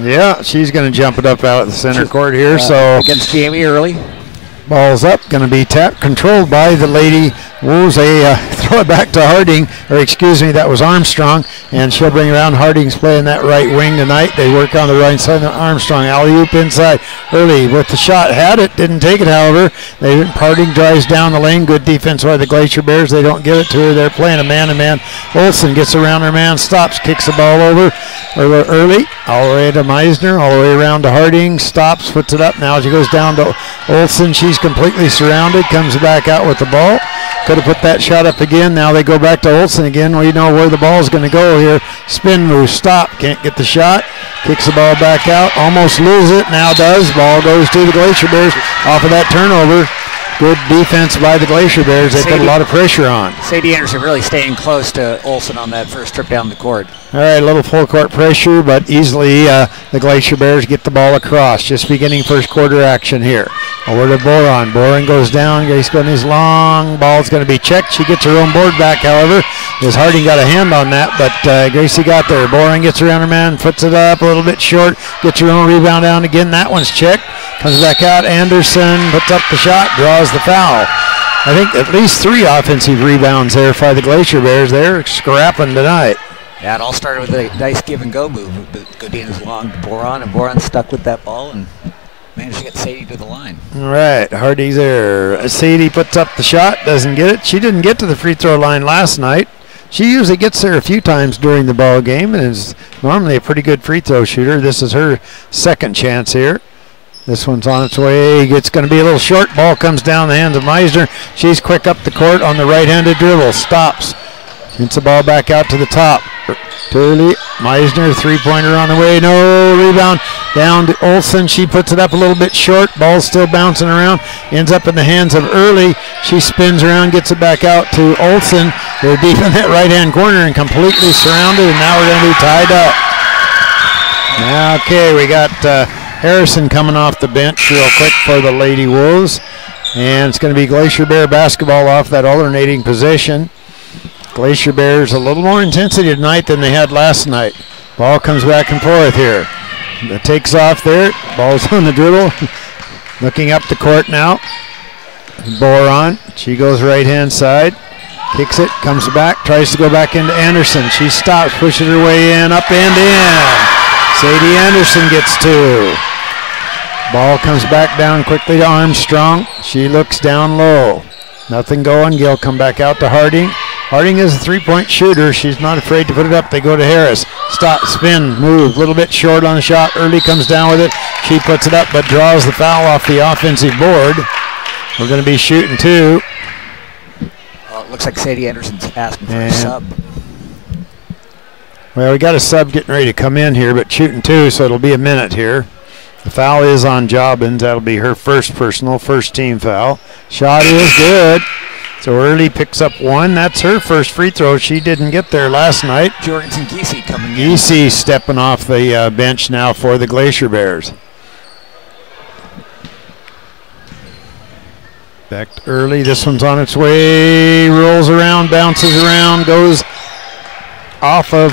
Yeah, she's going to jump it up out of the center court here. So against Jamie early. Ball's up, going to be tapped, controlled by the Lady Wolves. They throw it back to Harding, or excuse me, that was Armstrong, and she'll bring around. Harding's playing that right wing tonight. They work on the right side. Armstrong, alley-oop inside. Early with the shot, had it, didn't take it, however. Harding drives down the lane. Good defense by the Glacier Bears. They don't give it to her. They're playing a man-to-man. Olsen gets around her man, stops, kicks the ball over. Early, all the way to Meisner, all the way around to Harding, stops, puts it up. Now she goes down to Olsen. She's completely surrounded, comes back out with the ball. Could have put that shot up again. Now they go back to Olsen again. We know where the ball's going to go here. Spin move, stop, can't get the shot. Kicks the ball back out, almost loses it, now does. Ball goes to the Glacier Bears off of that turnover. Good defense by the Glacier Bears. They put a lot of pressure on. Sadie Anderson really staying close to Olsen on that first trip down the court. All right, a little full court pressure, but easily the Glacier Bears get the ball across. Just beginning first quarter action here. Over to Boron. Boron goes down. He's got his long ball's going to be checked. She gets her own board back, however. As Harding got a hand on that, but Gracie got there. Boron gets around her man, puts it up a little bit short, gets her own rebound down again. That one's checked. Comes back out. Anderson puts up the shot, draws the foul. I think at least 3 offensive rebounds there by the Glacier Bears. They're scrapping tonight. Yeah, it all started with a nice give-and-go move. Godinez long to Boron, and Boron stuck with that ball and managed to get Sadie to the line. All right, Hardy's there. Sadie puts up the shot, doesn't get it. She didn't get to the free throw line last night. She usually gets there a few times during the ball game and is normally a pretty good free throw shooter. This is her second chance here. This one's on its way. It's going to be a little short. Ball comes down the hands of Meisner. She's quick up the court on the right-handed dribble. Stops. Gets the ball back out to the top. Turley, Meisner, three-pointer on the way. No rebound. Down to Olsen. She puts it up a little bit short. Ball's still bouncing around. Ends up in the hands of Early. She spins around, gets it back out to Olsen. They're deep in that right-hand corner and completely surrounded, and now we're going to be tied up. Okay, we got Harrison coming off the bench real quick for the Lady Wolves. And it's going to be Glacier Bear basketball off that alternating possession. Glacier Bears a little more intensity tonight than they had last night. Ball comes back and forth here. It takes off there. Ball's on the dribble. Looking up the court now. Boron. She goes right-hand side. Kicks it, comes back, tries to go back into Anderson. She stops, pushes her way in, up and in. Sadie Anderson gets 2. Ball comes back down quickly to Armstrong. She looks down low. Nothing going. Gill come back out to Harding. Harding is a three-point shooter. She's not afraid to put it up. They go to Harris. Stop, spin, move. A little bit short on the shot. Early comes down with it. She puts it up but draws the foul off the offensive board. We're going to be shooting 2. It looks like Sadie Anderson's asking for a sub. Well, we got a sub getting ready to come in here, but shooting 2, so it'll be a minute here. The foul is on Jobbins. That'll be her first personal, first team foul. Shot is good. So Early picks up 1. That's her first free throw. She didn't get there last night. Jorgensen Giese coming in. Giese stepping off the bench now for the Glacier Bears. Back to Early. This one's on its way. Rolls around, bounces around, goes off of...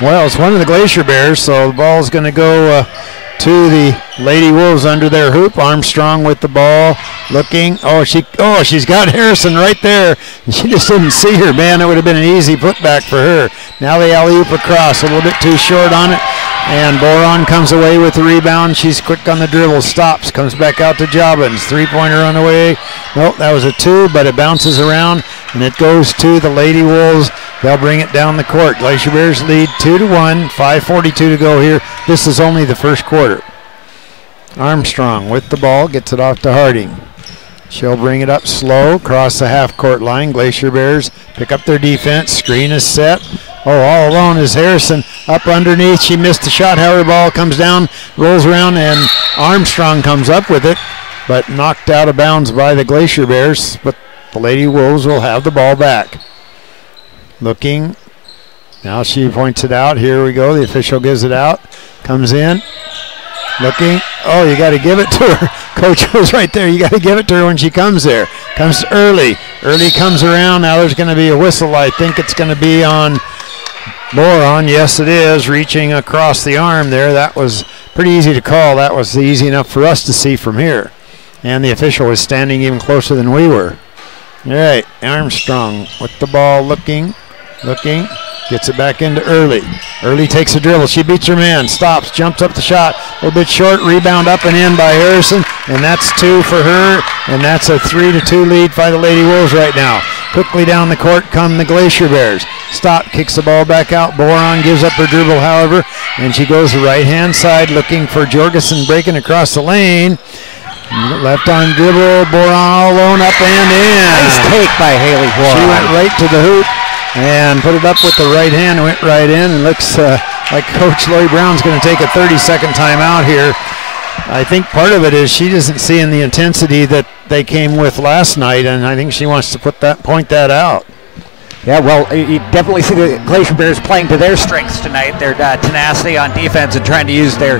Well, it's one of the Glacier Bears, so the ball's going to go to the Lady Wolves under their hoop. Armstrong with the ball, looking. She's got Harrison right there. She just didn't see her. Man, it would have been an easy putback for her. Now the alley-oop across, a little bit too short on it. And Boron comes away with the rebound. She's quick on the dribble, stops, comes back out to Jobbins. Three-pointer on the way. Nope, that was a 2, but it bounces around, and it goes to the Lady Wolves. They'll bring it down the court. Glacier Bears lead 2-1, 5:42 to go here. This is only the first quarter. Armstrong with the ball, gets it off to Harding. She'll bring it up slow, across the half-court line. Glacier Bears pick up their defense. Screen is set. All alone is Harrison up underneath. She missed the shot. However, ball comes down, rolls around, and Armstrong comes up with it, but knocked out of bounds by the Glacier Bears. But the Lady Wolves will have the ball back. Looking. Now she points it out. Here we go. The official gives it out. Comes in. Looking. Oh, you got to give it to her. Coach was right there. You got to give it to her when she comes there. Comes Early. Early comes around. Now there's going to be a whistle. I think it's going to be on Boron, yes it is, reaching across the arm there. That was pretty easy to call. That was easy enough for us to see from here. And the official was standing even closer than we were. All right, Armstrong with the ball, looking, gets it back into Early. Early takes a dribble. She beats her man, stops, jumps up the shot. A little bit short, rebound up and in by Harrison, and that's 2 for her, and that's a 3-2 lead by the Lady Wolves right now. Quickly down the court come the Glacier Bears. Stop, kicks the ball back out. Boron gives up her dribble, however, and she goes the right-hand side looking for Jorgensen breaking across the lane. Left on dribble, Boron all alone, up and in. Nice take by Haley Boron. She went right to the hoop and put it up with the right hand and went right in. And looks like Coach Lori Brown's going to take a 30-second timeout here. I think part of it is she doesn't see in the intensity that they came with last night, and I think she wants to point that out. Yeah, well, you definitely see the Glacier Bears playing to their strengths tonight. Their tenacity on defense and trying to use their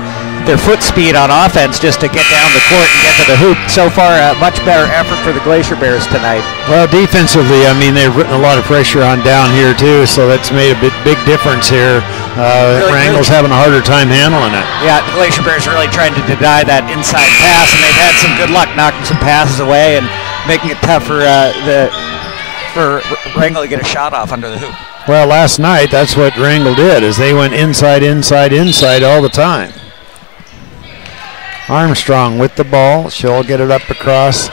foot speed on offense just to get down the court and get to the hoop. So far, a much better effort for the Glacier Bears tonight. Well, defensively, I mean, they've written a lot of pressure on down here, too, so that's made a big difference here. Wrangell's having a harder time handling it. Yeah, the Glacier Bears are really trying to deny that inside pass, and they've had some good luck knocking some passes away and making it tough for Wrangell to get a shot off under the hoop. Well, last night, that's what Wrangell did, is they went inside all the time. Armstrong with the ball. She'll get it up across.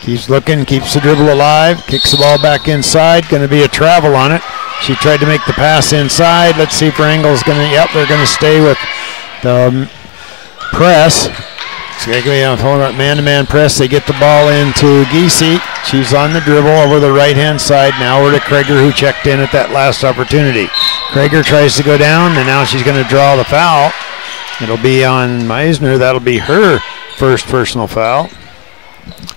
Keeps looking, keeps the dribble alive, kicks the ball back inside. Going to be a travel on it. She tried to make the pass inside. Let's see if Wrangell's going to, they're going to stay with the press. It's going to be a man-to-man press. They get the ball into Giese. She's on the dribble over the right-hand side. Now we're to Krager, who checked in at that last opportunity. Krager tries to go down, and now she's going to draw the foul. It'll be on Meisner. That'll be her first personal foul.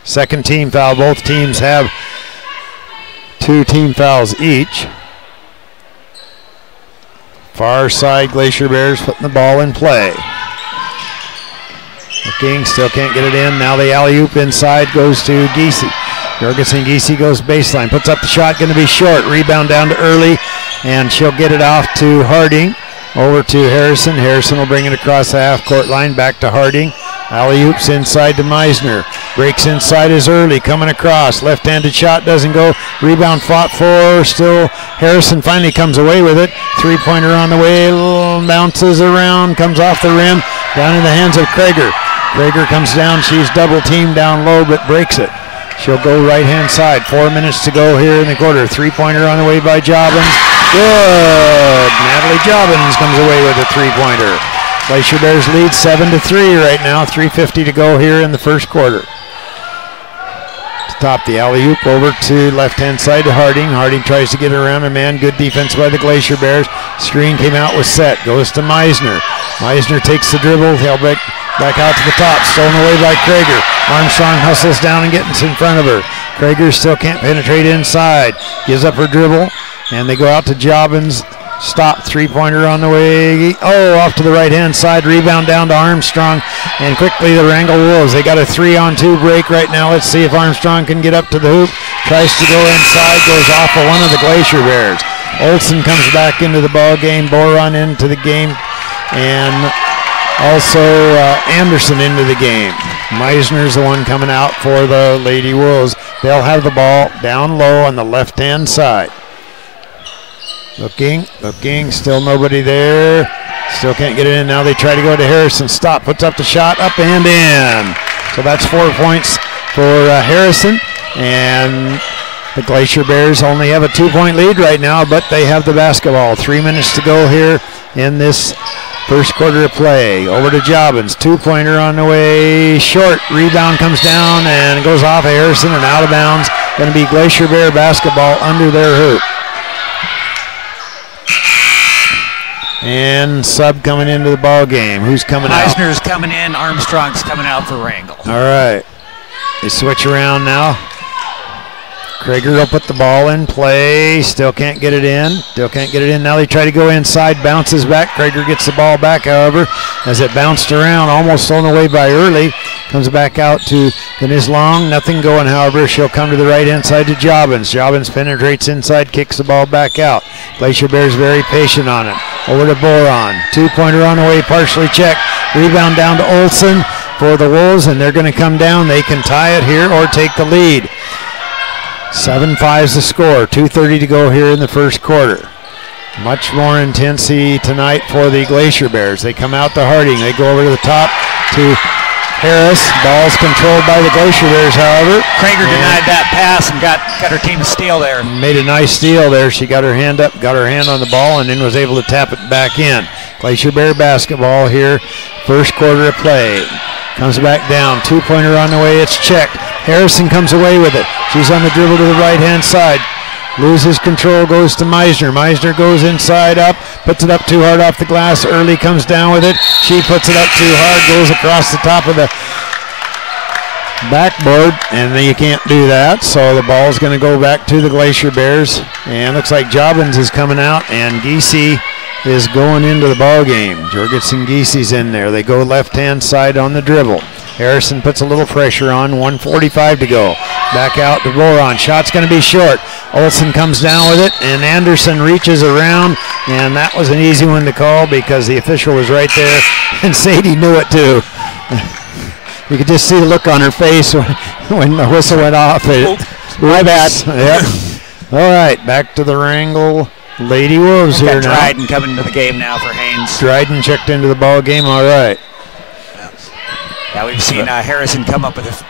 Second team foul. Both teams have 2 team fouls each. Far side Glacier Bears putting the ball in play. Looking, still can't get it in. Now the alley-oop inside goes to Giese. Giese goes baseline, puts up the shot, going to be short. Rebound down to Early, and she'll get it off to Harding. Over to Harrison. Harrison will bring it across the half-court line, back to Harding. Alley-oops inside to Meisner. Breaks inside is Early, coming across. Left-handed shot doesn't go. Rebound fought for. Still Harrison finally comes away with it. Three-pointer on the way. Bounces around, comes off the rim. Down in the hands of Krager. Krager comes down. She's double-teamed down low, but breaks it. She'll go right-hand side. 4 minutes to go here in the quarter. Three-pointer on the way by Jobbins. Good. Natalie Jobbins comes away with a three-pointer. Glacier Bears lead 7-3 right now. 3:50 to go here in the first quarter. Top the alley-oop over to left-hand side to Harding. Harding tries to get it around a man. Good defense by the Glacier Bears. Screen came out, was set. Goes to Meisner. Meisner takes the dribble. He'll back out to the top. Stolen away by Krager. Armstrong hustles down and gets in front of her. Krager still can't penetrate inside. Gives up her dribble. And they go out to Jobbins. Stop, three-pointer on the way. Oh, off to the right-hand side. Rebound down to Armstrong. And quickly the Wrangell Wolves. They got a 3-on-2 break right now. Let's see if Armstrong can get up to the hoop. Tries to go inside. Goes off of one of the Glacier Bears. Olsen comes back into the ball game. Boron into the game. And also Anderson into the game. Meisner's the one coming out for the Lady Wolves. They'll have the ball down low on the left-hand side. Looking, still nobody there. Still can't get it in. Now they try to go to Harrison. Stop, puts up the shot, up and in. So that's 4 points for Harrison. And the Glacier Bears only have a 2-point lead right now, but they have the basketball. 3 minutes to go here in this first quarter of play. Over to Jobbins. Two-pointer on the way. Short. Rebound comes down and goes off of Harrison and out of bounds. Going to be Glacier Bear basketball under their hoop. And sub coming into the ball game. Who's coming out? Meisner's coming in. Armstrong's coming out for Wrangell. All right. They switch around now. Krager will put the ball in play. Still can't get it in. Now they try to go inside. Bounces back. Krager gets the ball back, however, as it bounced around. Almost thrown away by Early. Comes back out to Denise Long. Nothing going, however. She'll come to the right-hand side to Jobbins. Jobbins penetrates inside. Kicks the ball back out. Glacier Bears very patient on it. Over to Boron. 2-pointer on the way, partially checked. Rebound down to Olsen for the Wolves, and they're going to come down. They can tie it here or take the lead. 7-5 is the score. 2:30 to go here in the first quarter. Much more intensity tonight for the Glacier Bears. They come out to Harding. They go over to the top to Harris. Ball's controlled by the Glacier Bears, however. Krager denied that pass and got her team a steal there. Made a nice steal there. She got her hand up, got her hand on the ball, and then was able to tap it back in. Glacier Bear basketball here. First quarter of play. Comes back down. 2-pointer on the way. It's checked. Harrison comes away with it. She's on the dribble to the right-hand side. Loses control, goes to Meisner. Meisner goes inside up, puts it up too hard off the glass. Early comes down with it. She puts it up too hard, goes across the top of the backboard, and you can't do that. So the ball's going to go back to the Glacier Bears. And looks like Jobbins is coming out, and Giese is going into the ball game. Jorgensen Giese's in there. They go left-hand side on the dribble. Harrison puts a little pressure on, 1:45 to go. Back out to Boron. Shot's going to be short. Olsen comes down with it, and Anderson reaches around, and that was an easy one to call because the official was right there, and Sadie knew it too. You could just see the look on her face when the whistle went off. My bad. Yep. All right, back to the Wrangell Lady Wolves here now. Dryden coming into the game now for Haines. Dryden checked into the ball game. All right. Yeah, we've seen Harrison come up with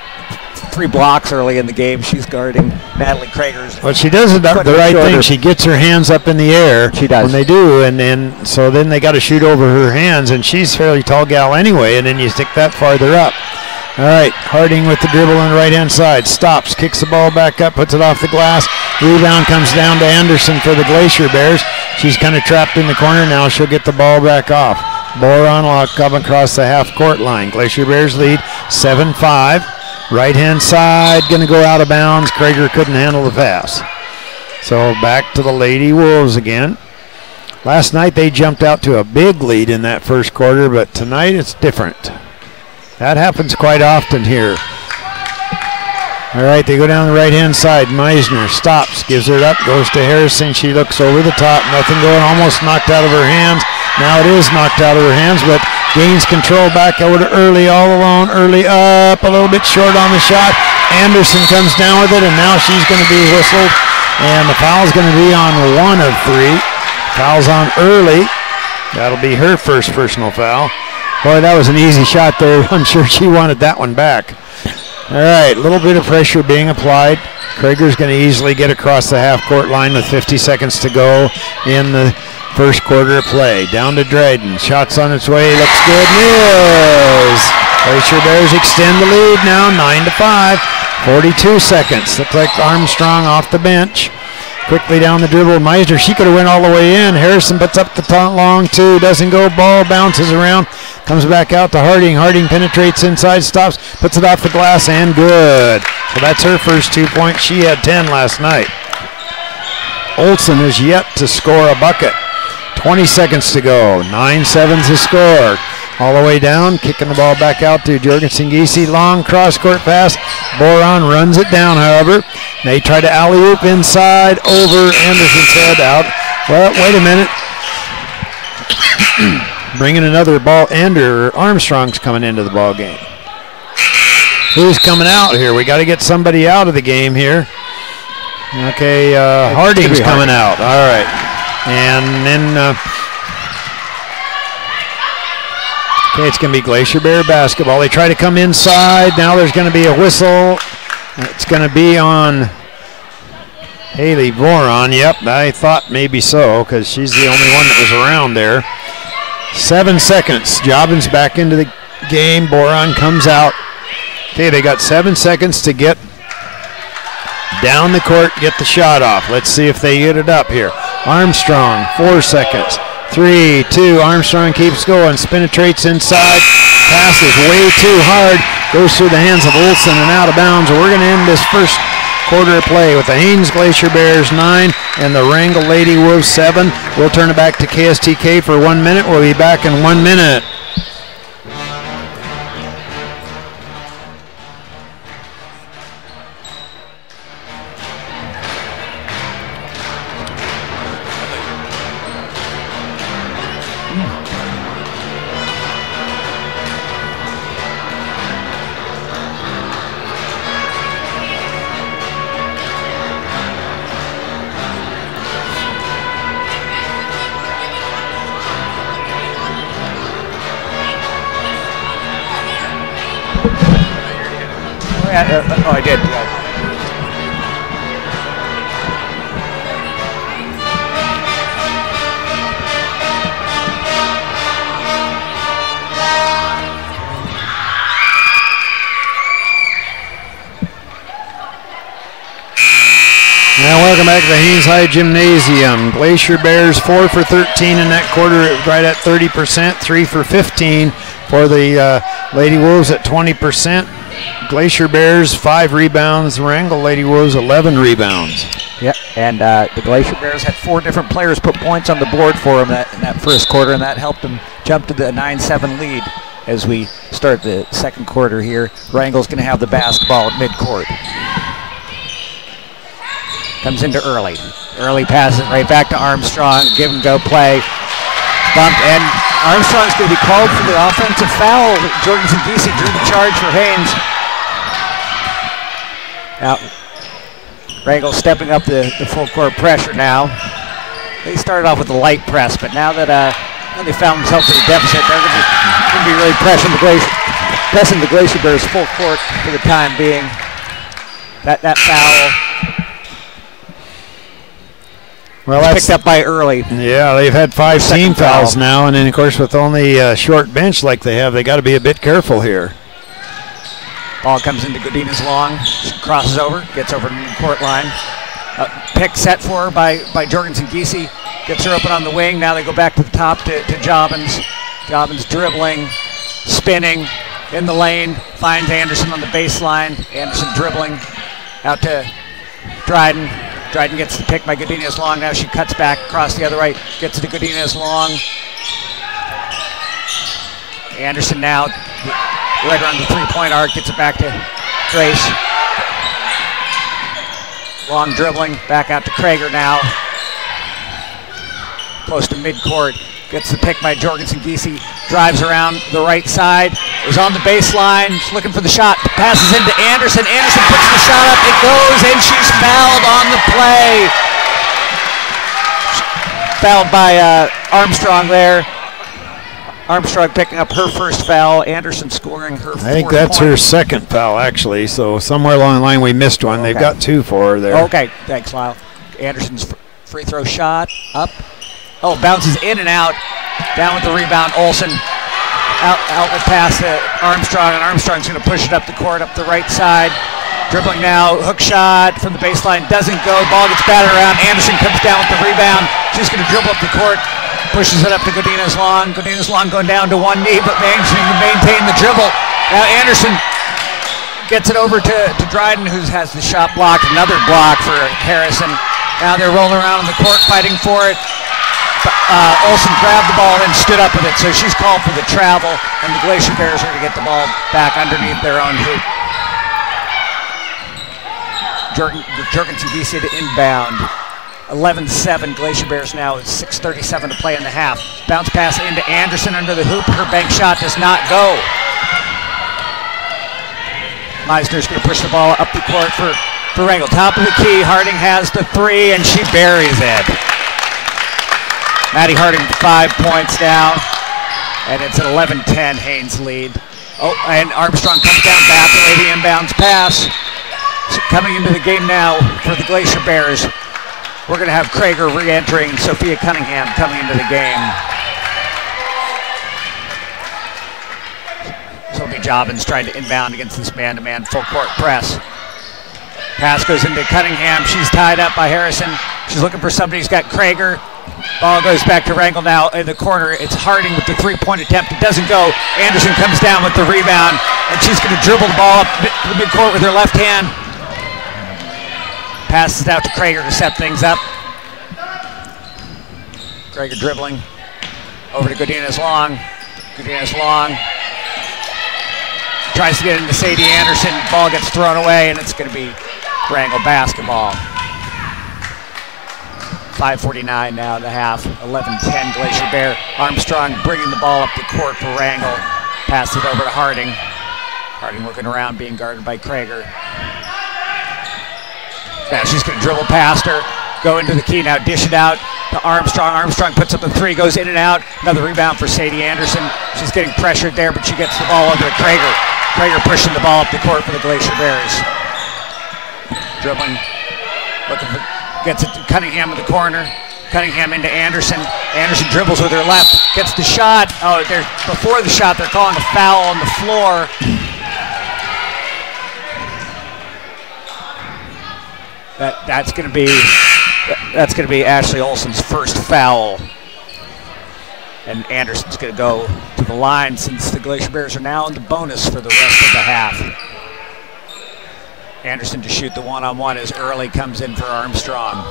3 blocks early in the game. She's guarding Natalie Krager's. Well, she does the right thing. She gets her hands up in the air. She does. When they do, and then they got to shoot over her hands, and she's a fairly tall gal anyway, and then you stick that farther up. All right, Harding with the dribble on the right-hand side. Stops, kicks the ball back up, puts it off the glass. Rebound comes down to Anderson for the Glacier Bears. She's kind of trapped in the corner now. She'll get the ball back off. Boron will come across the half-court line. Glacier Bears lead 7-5. Right-hand side, going to go out of bounds. Krager couldn't handle the pass. So back to the Lady Wolves again. Last night they jumped out to a big lead in that first quarter, but tonight it's different. That happens quite often here. All right, they go down the right-hand side. Meisner stops, gives it up, goes to Harrison. She looks over the top. Nothing going, almost knocked out of her hands. Now it is knocked out of her hands, but gains control back over to Early all alone. Early up, a little bit short on the shot. Anderson comes down with it, and now she's going to be whistled. And the foul's going to be on 1 of 3. Foul's on Early. That'll be her first personal foul. Boy, that was an easy shot there. I'm sure she wanted that one back. All right, a little bit of pressure being applied. Krager's going to easily get across the half-court line with 50 seconds to go in the first quarter of play. Down to Dryden. Shots on its way. Looks good. News. Glacier Bears extend the lead now, 9-5. 42 seconds. Looks like Armstrong off the bench. Quickly down the dribble. Meisner, she could have went all the way in. Harrison puts up the long 2. Doesn't go. Ball bounces around. Comes back out to Harding. Harding penetrates inside, stops, puts it off the glass, and good. So that's her first 2 points. She had 10 last night. Olsen is yet to score a bucket. 20 seconds to go. 9-7 to score. All the way down, kicking the ball back out to Jorgensen Giese. Long cross-court pass. Boron runs it down, however. They try to alley-oop inside, over Anderson's head, out. Well, wait a minute. Bringing another ball. Armstrong's coming into the ball game. Who's coming out here? We got to get somebody out of the game here. Okay, Harding's coming out. All right. And then, okay, it's going to be Glacier Bear basketball. They try to come inside. Now there's going to be a whistle. It's going to be on Haley Boron. Yep, I thought maybe so because she's the only one that was around there. 7 seconds. Jobbins back into the game. Boron comes out. Okay, they got 7 seconds to get down the court, get the shot off. Let's see if they get it up here. Armstrong, 4 seconds. 3, 2, Armstrong keeps going, penetrates inside. Pass is way too hard. Goes through the hands of Olsen and out of bounds. We're going to end this first quarter of play with the Haines Glacier Bears 9 and the Wrangell Lady Wolves 7. We'll turn it back to KSTK for 1 minute. We'll be back in 1 minute. Oh, I did. Yeah. Now welcome back to the Haines High Gymnasium. Glacier Bears 4 for 13 in that quarter, right at 30%, 3 for 15 for the Lady Wolves at 20%. Glacier Bears 5 rebounds, Wrangell Lady Wolves 11 rebounds. Yep, and the Glacier Bears had 4 different players put points on the board for them in that first quarter, and that helped them jump to the 9-7 lead as we start the second quarter here. Wrangell's going to have the basketball at midcourt. Comes into Early. Early passes it right back to Armstrong. Give and go play. Bumped, and Armstrong's going to be called for the offensive foul. Jorgensen Giese drew the charge for Haines. Now, Wrangell stepping up the full court pressure now. They started off with a light press, but now that when they found themselves in a deficit, they're going to be really pressing the Glacier Bears full court for the time being. That foul. Well, that's picked up by Early. Yeah, they've had 5 team fouls now, and then, of course, with only a short bench like they have, they got to be a bit careful here. Ball comes into Godinez long, crosses over, gets over to the court line. Pick set for her by Jorgensen Giese, gets her open on the wing. Now they go back to the top to Jobbins. Jobbins dribbling, spinning in the lane, finds Anderson on the baseline. Anderson dribbling out to Dryden. Dryden gets the pick by Godinez long. Now she cuts back across the other right, gets to Godinez long. Anderson now right around the three-point arc, gets it back to Grace. Long dribbling, back out to Krager now. Close to midcourt, gets the pick by Jorgensen Giese, drives around the right side, is on the baseline, looking for the shot, passes into Anderson. Anderson puts the shot up, it goes, and she's fouled on the play. Fouled by Armstrong there. Armstrong picking up her first foul, Anderson scoring her fourth I think that's her second foul, actually, so somewhere along the line we missed one. Okay. They've got 2 for her there. Okay, thanks, Lyle. Anderson's free throw shot, up. Oh, bounces in and out. Down with the rebound, Olsen. Outlet pass to Armstrong, and Armstrong's going to push it up the court, up the right side. Dribbling now, hook shot from the baseline, doesn't go. Ball gets batted around. Anderson comes down with the rebound. She's going to dribble up the court. Pushes it up to Godinez long. Godinez long going down to one knee, but managing to maintain the dribble. Now Anderson gets it over to Dryden, who has the shot blocked. Another block for Harrison. Now they're rolling around on the court, fighting for it. Olsen grabbed the ball and stood up with it, so she's called for the travel, and the Glacier Bears are going to get the ball back underneath their own hoop. Jorgensen Giese to inbound. 11-7, Glacier Bears now with 6:37 to play in the half. Bounce pass into Anderson under the hoop. Her bank shot does not go. Meisner's going to push the ball up the court for Wrangell. Top of the key, Harding has the 3, and she buries it. Maddie Harding 5 points now, and it's an 11-10 Haines lead. Oh, and Armstrong comes down back to lay the inbounds pass. So coming into the game now for the Glacier Bears, we're going to have Krager re-entering, Sophia Cunningham coming into the game. So it'll be Jobbins trying to inbound against this man-to-man full court press. Pass goes into Cunningham. She's tied up by Harrison. She's looking for somebody who's got Krager. Ball goes back to Wrangell now in the corner. It's Harding with the three-point attempt. It doesn't go. Anderson comes down with the rebound, and she's going to dribble the ball up the midcourt with her left hand. Passes out to Krager to set things up. Krager dribbling. Over to Godinez long. Godinez long. Tries to get into Sadie Anderson. Ball gets thrown away, and it's going to be Wrangell basketball. 5:49 now in the half. 11-10 Glacier Bear. Armstrong bringing the ball up the court for Wrangell. Passes it over to Harding. Harding looking around, being guarded by Krager. Now she's going to dribble past her, go into the key now, dish it out to Armstrong. Armstrong puts up the 3, goes in and out. Another rebound for Sadie Anderson. She's getting pressured there, but she gets the ball over to Krager. Krager pushing the ball up the court for the Glacier Bears. Dribbling, looking for, gets it to Cunningham in the corner. Cunningham into Anderson. Anderson dribbles with her left, gets the shot. Oh, before the shot, they're calling a foul on the floor. That's going to be Ashley Olsen's first foul. And Anderson's going to go to the line since the Glacier Bears are now in the bonus for the rest of the half. Anderson to shoot the one-on-one as Early comes in for Armstrong.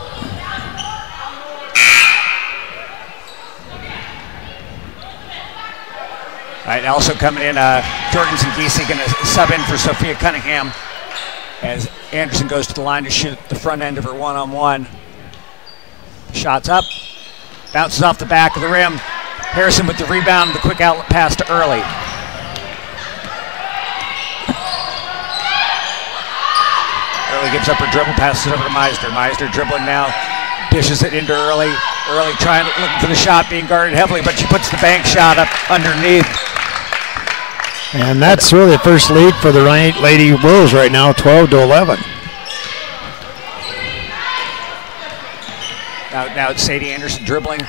All right, also coming in, Jorgensen Giese going to sub in for Sophia Cunningham as Anderson goes to the line to shoot the front end of her one-on-one. Shot's up, bounces off the back of the rim. Harrison with the rebound, the quick outlet pass to Early. Early gives up her dribble, passes it over to Meisner. Meisner dribbling now, dishes it into Early. Early looking for the shot, being guarded heavily, but she puts the bank shot up underneath. And that's really the first lead for the Lady Wolves right now, 12-11. Now it's Sadie Anderson dribbling.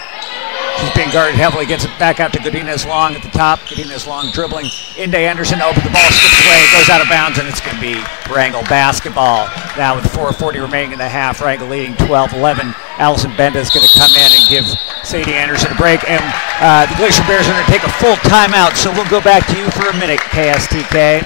She's being guarded heavily, gets it back out to Godinez Long at the top. Godinez Long dribbling into Anderson, open, the ball skips away, goes out of bounds, and it's going to be Wrangell basketball. Now with 4:40 remaining in the half, Wrangell leading 12-11. Allison Benda is going to come in and give Sadie Anderson a break, and the Glacier Bears are going to take a full timeout, so we'll go back to you for a minute, KSTK.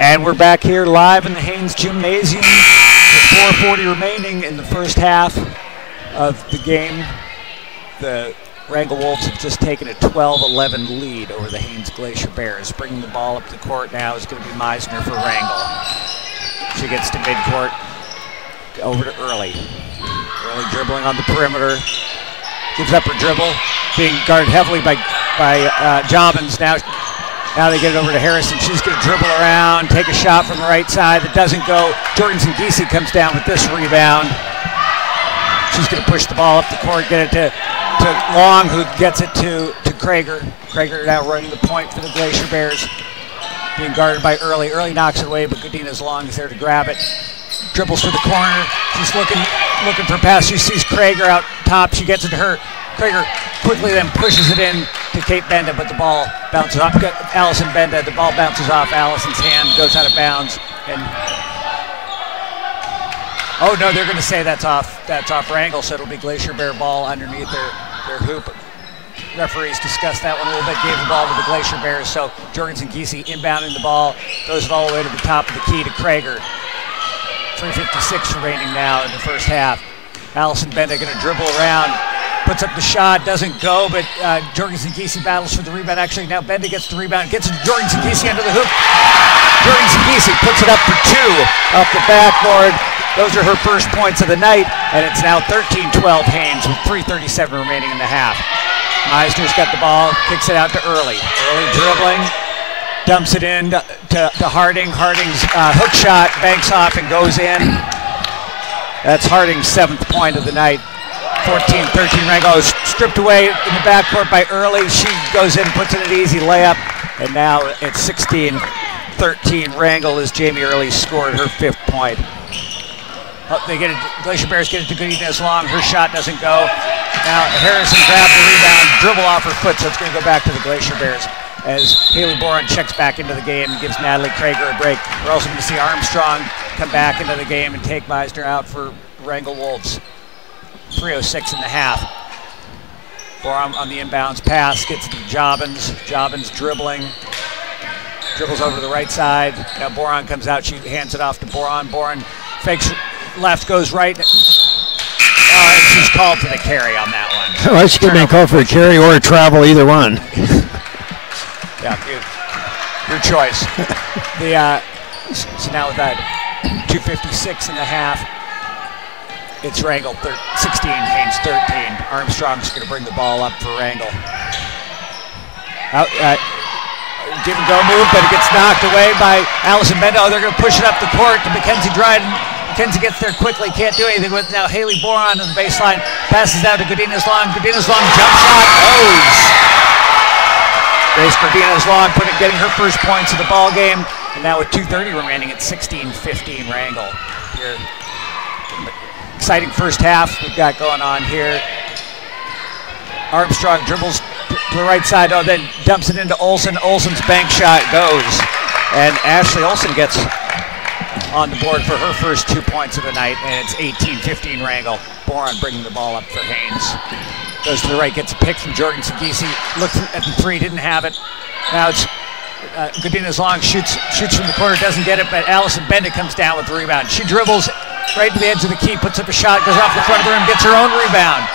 And we're back here live in the Haines Gymnasium with 4:40 remaining in the first half of the game. The Wrangell Wolves have just taken a 12-11 lead over the Haines Glacier Bears. Bringing the ball up the court now is going to be Meisner for Wrangell. She gets to midcourt, over to Early. Early dribbling on the perimeter, gives up her dribble, being guarded heavily by Jobbins. Now they get it over to Harrison. She's going to dribble around, take a shot from the right side that doesn't go. Jorgensen Giese comes down with this rebound. She's going to push the ball up the court, get it to Long, who gets it to Krager. Krager now running the point for the Glacier Bears, being guarded by Early. Early knocks it away, but Godinez Long is there to grab it. Dribbles to the corner. She's looking for a pass. She sees Krager out top. She gets it to her. Krager quickly then pushes it in to Kate Benda, but the ball bounces off. Allison Benda, the ball bounces off Allison's hand, goes out of bounds. And oh no, they're going to say that's off Wrangell, so it'll be Glacier Bear ball underneath their hoop. Referees discussed that one a little bit, gave the ball to the Glacier Bears, so Jorgensen Giese inbounding the ball, throws it all the way to the top of the key to Krager. 3:56 remaining now in the first half. Allison Benda going to dribble around, puts up the shot, doesn't go, but Jorgensen Giese battles for the rebound. Actually, now Benda gets the rebound, gets it to Jorgensen Giese under the hoop. Jorgensen Giese puts it up for two off the backboard. Those are her first points of the night, and it's now 13-12 Haines with 3:37 remaining in the half. Meisner's got the ball, kicks it out to Early. Early dribbling, dumps it in to Harding. Harding's hook shot banks off and goes in. That's Harding's 7th point of the night. 14-13 Wrangell is stripped away in the backcourt by Early. She goes in, puts in an easy layup, and now it's 16-13 Wrangell as Jamie Early scored her 5th point. Oh, they get it. Glacier Bears get it to Godinez Long. Her shot doesn't go. Now Harrison grabs the rebound, dribble off her foot, so it's going to go back to the Glacier Bears as Haley Boren checks back into the game and gives Natalie Krager a break. We're also going to see Armstrong come back into the game and take Meisner out for Wrangell Wolves. 3:06 in the half. Boron on the inbounds pass, gets to Jobbins. Jobbins dribbling. Dribbles over to the right side. Now Boron comes out, she hands it off to Boron. Boron fakes left, goes right. And she's called for the carry on that one. Well, she could have been called for a carry or a travel, either one. Yeah, your choice. So now with that 2:56 in the half, it's Wrangell 16, Haines 13. Armstrong's going to bring the ball up for Wrangell. Give and go move, but it gets knocked away by Allison Bendo. They're going to push it up the court to Mackenzie Dryden. Mackenzie gets there quickly, can't do anything with it. Now Haley Boron on the baseline, passes out to Godinez Long. Godinez Long jump shot, goes. Grace Godinez Long getting her first points of the ball game. And now with 2:30 remaining, it's 16-15 Wrangell. Here, exciting first half we've got going on here. Armstrong dribbles to the right side, then dumps it into Olsen. Olsen's bank shot goes. And Ashley Olsen gets on the board for her first 2 points of the night, and it's 18-15 Wrangell. Boron bringing the ball up for Haines. Goes to the right, gets a pick from Jorgensen Giese. Looked at the three, didn't have it. Now it's Godinez Long shoots from the corner, doesn't get it, but Allison Bendit comes down with the rebound. She dribbles right to the edge of the key, puts up a shot, goes off the front of the rim, gets her own rebound.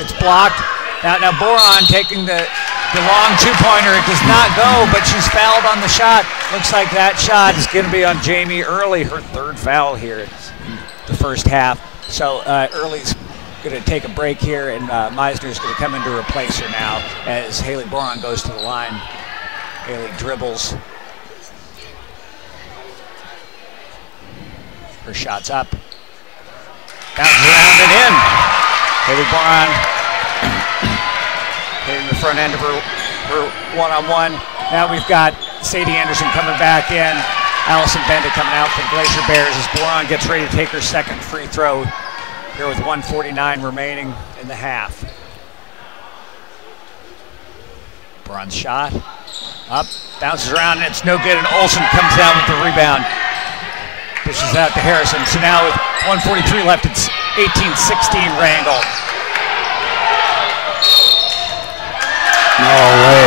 It's blocked. Now Boron taking the long two-pointer. It does not go, but she's fouled on the shot. Looks like that shot is going to be on Jamie Early, her third foul here in the first half. So Early's going to take a break here, and Meisner's going to come in to replace her now as Haley Boron goes to the line. Haley dribbles. Her shot's up. Bounces around and in. Haley Boron hitting the front end of her one-on-one. Now we've got Sadie Anderson coming back in. Allison Bendit coming out for the Glacier Bears as Boron gets ready to take her second free throw here with 1:49 remaining in the half. Boron's shot. Up, bounces around, and it's no good, and Olsen comes down with the rebound. Dishes out to Harrison. So now with 1:43 left, it's 18-16 Wrangell. No way.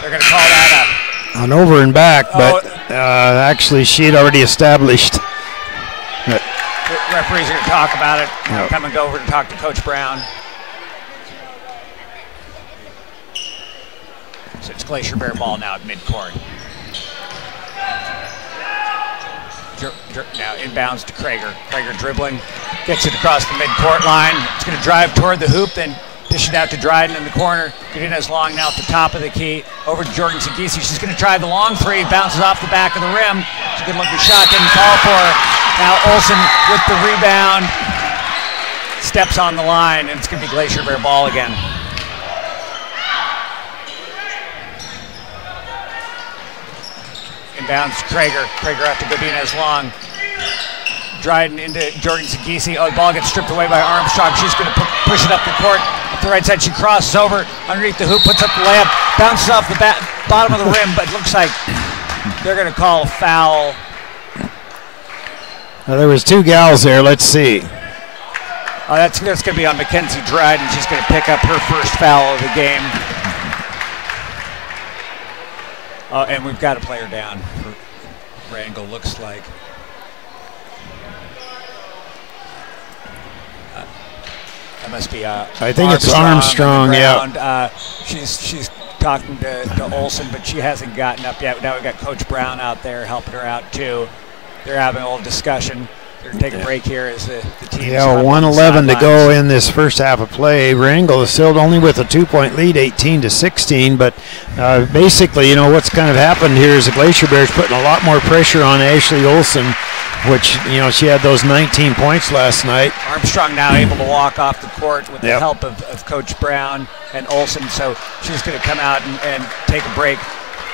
They're going to call that an over and back, but actually she had already established. The referees are going to talk about it. Come and go over to talk to Coach Brown. So it's Glacier Bear ball now at midcourt. Now inbounds to Krager. Krager dribbling, gets it across the midcourt line. It's going to drive toward the hoop, then dish it out to Dryden in the corner. Godinez Long now at the top of the key. Over to Jorgensen Giese. She's going to try the long three. Bounces off the back of the rim. It's a good looking shot. Didn't fall for her. Now Olsen with the rebound. Steps on the line, and it's going to be Glacier Bear ball again. Inbounds to Krager. Krager out to Godinez Long. Dryden into Jorgensen Giese. The ball gets stripped away by Armstrong. She's going to push it up the court. Up the right side, she crosses over underneath the hoop, puts up the layup, bounces off the bottom of the rim, but it looks like they're going to call a foul. Well, there was two gals there. Let's see. That's going to be on Mackenzie Dryden. She's going to pick up her first foul of the game. And we've got a player down for Wrangell, looks like. That must be I think it's Armstrong, yeah. She's talking to Olsen, but she hasn't gotten up yet. Now we've got Coach Brown out there helping her out too. They're having a little discussion. They're going to take a break here as the team. Yeah, 1:11 to go in this first half of play. Wrangell is still only with a 2-point lead, 18-16. But basically, you know, what's kind of happened here is the Glacier Bears putting a lot more pressure on Ashley Olsen, which, you know, she had those 19 points last night. Armstrong now able to walk off the court with the help of Coach Brown and Olsen. So she's going to come out and take a break.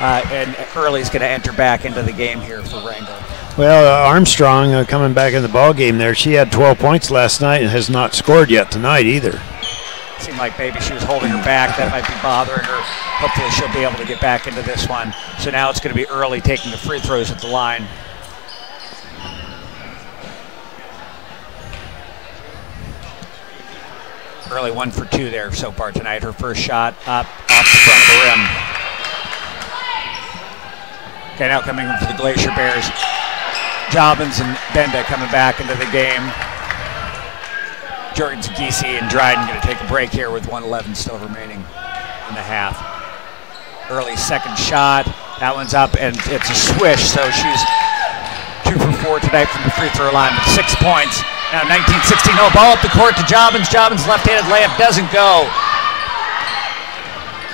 And Early's going to enter back into the game here for Wrangell. Well, Armstrong coming back in the ball game there. She had 12 points last night and has not scored yet tonight either. seemed like maybe she was holding her back. That might be bothering her. Hopefully she'll be able to get back into this one. So now it's going to be Early taking the free throws at the line. Early 1 for 2 there so far tonight. Her first shot up off the front of the rim. Okay, now coming in for the Glacier Bears. Jobbins and Benda coming back into the game. Jordan Zagisi and Dryden going to take a break here with 1:11 still remaining in the half. Early second shot. That one's up, and it's a swish, so she's 2 for 4 tonight from the free throw line with 6 points. Now 19-16, oh, ball up the court to Jobbins. Jobbins' left-handed layup doesn't go.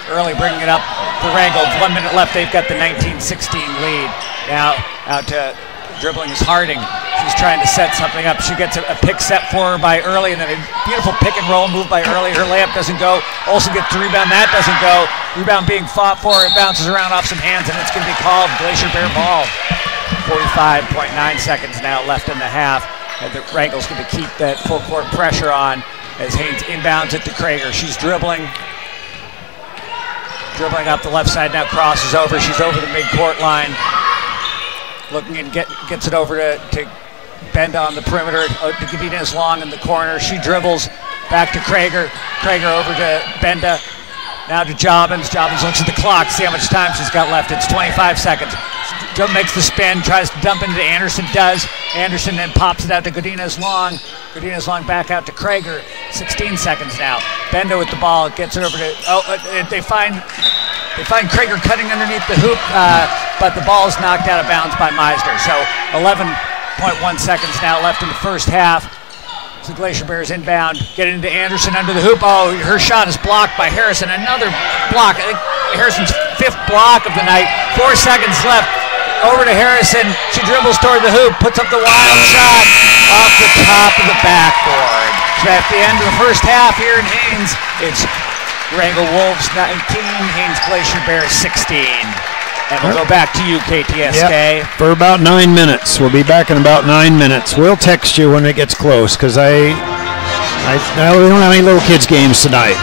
Early bringing it up for Wrangell. 1 minute left, they've got the 19-16 lead. Now out to dribbling is Harding. She's trying to set something up. She gets a pick set for her by Early, and then a beautiful pick and roll move by Early. Her layup doesn't go. Olsen gets the rebound. That doesn't go. Rebound being fought for. It bounces around off some hands, and it's going to be called Glacier Bear ball. 45.9 seconds now left in the half. And the Wrangell's going to keep that full court pressure on as Haines inbounds it to Krager. She's dribbling up the left side now, crosses over. She's over the mid-court line. Looking and gets it over to Benda on the perimeter. Gadina is long in the corner. She dribbles back to Krager. Krager over to Benda. Now to Jobbins. Jobbins looks at the clock, see how much time she's got left. It's 25 seconds. Joe makes the spin, tries to dump into Anderson, does. Anderson then pops it out to Godinez Long. Godinez Long back out to Krager. 16 seconds now. Benda with the ball, gets it over to, they find Krager cutting underneath the hoop, but the ball is knocked out of bounds by Meisner. So 11.1 seconds now left in the first half. So the Glacier Bears inbound, get into Anderson under the hoop. Oh, her shot is blocked by Harrison. Another block. I think Harrison's 5th block of the night. 4 seconds left. Over to Harrison. She dribbles toward the hoop, puts up the wild shot off the top of the backboard. So at the end of the first half here in Haines, it's Wrangell Wolves 19, Haines Glacier Bears 16. And we'll go back to you, KTSK. Yep, for about 9 minutes. We'll be back in about 9 minutes. We'll text you when it gets close, because we don't have any little kids games tonight.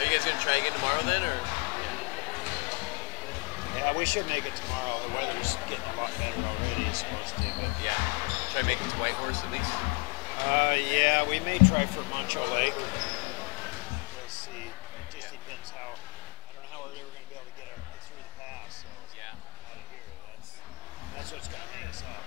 Are you guys going to try again tomorrow then, or? Yeah, we should make it tomorrow. The weather's getting a lot better already, it's supposed to. But yeah. Try making it to Whitehorse at least? Yeah, we may try for Moncho Lake. We'll see. It just depends how. I don't know how early we're going to be able to get through the pass. So yeah. Out of here. That's what's going to hang us up.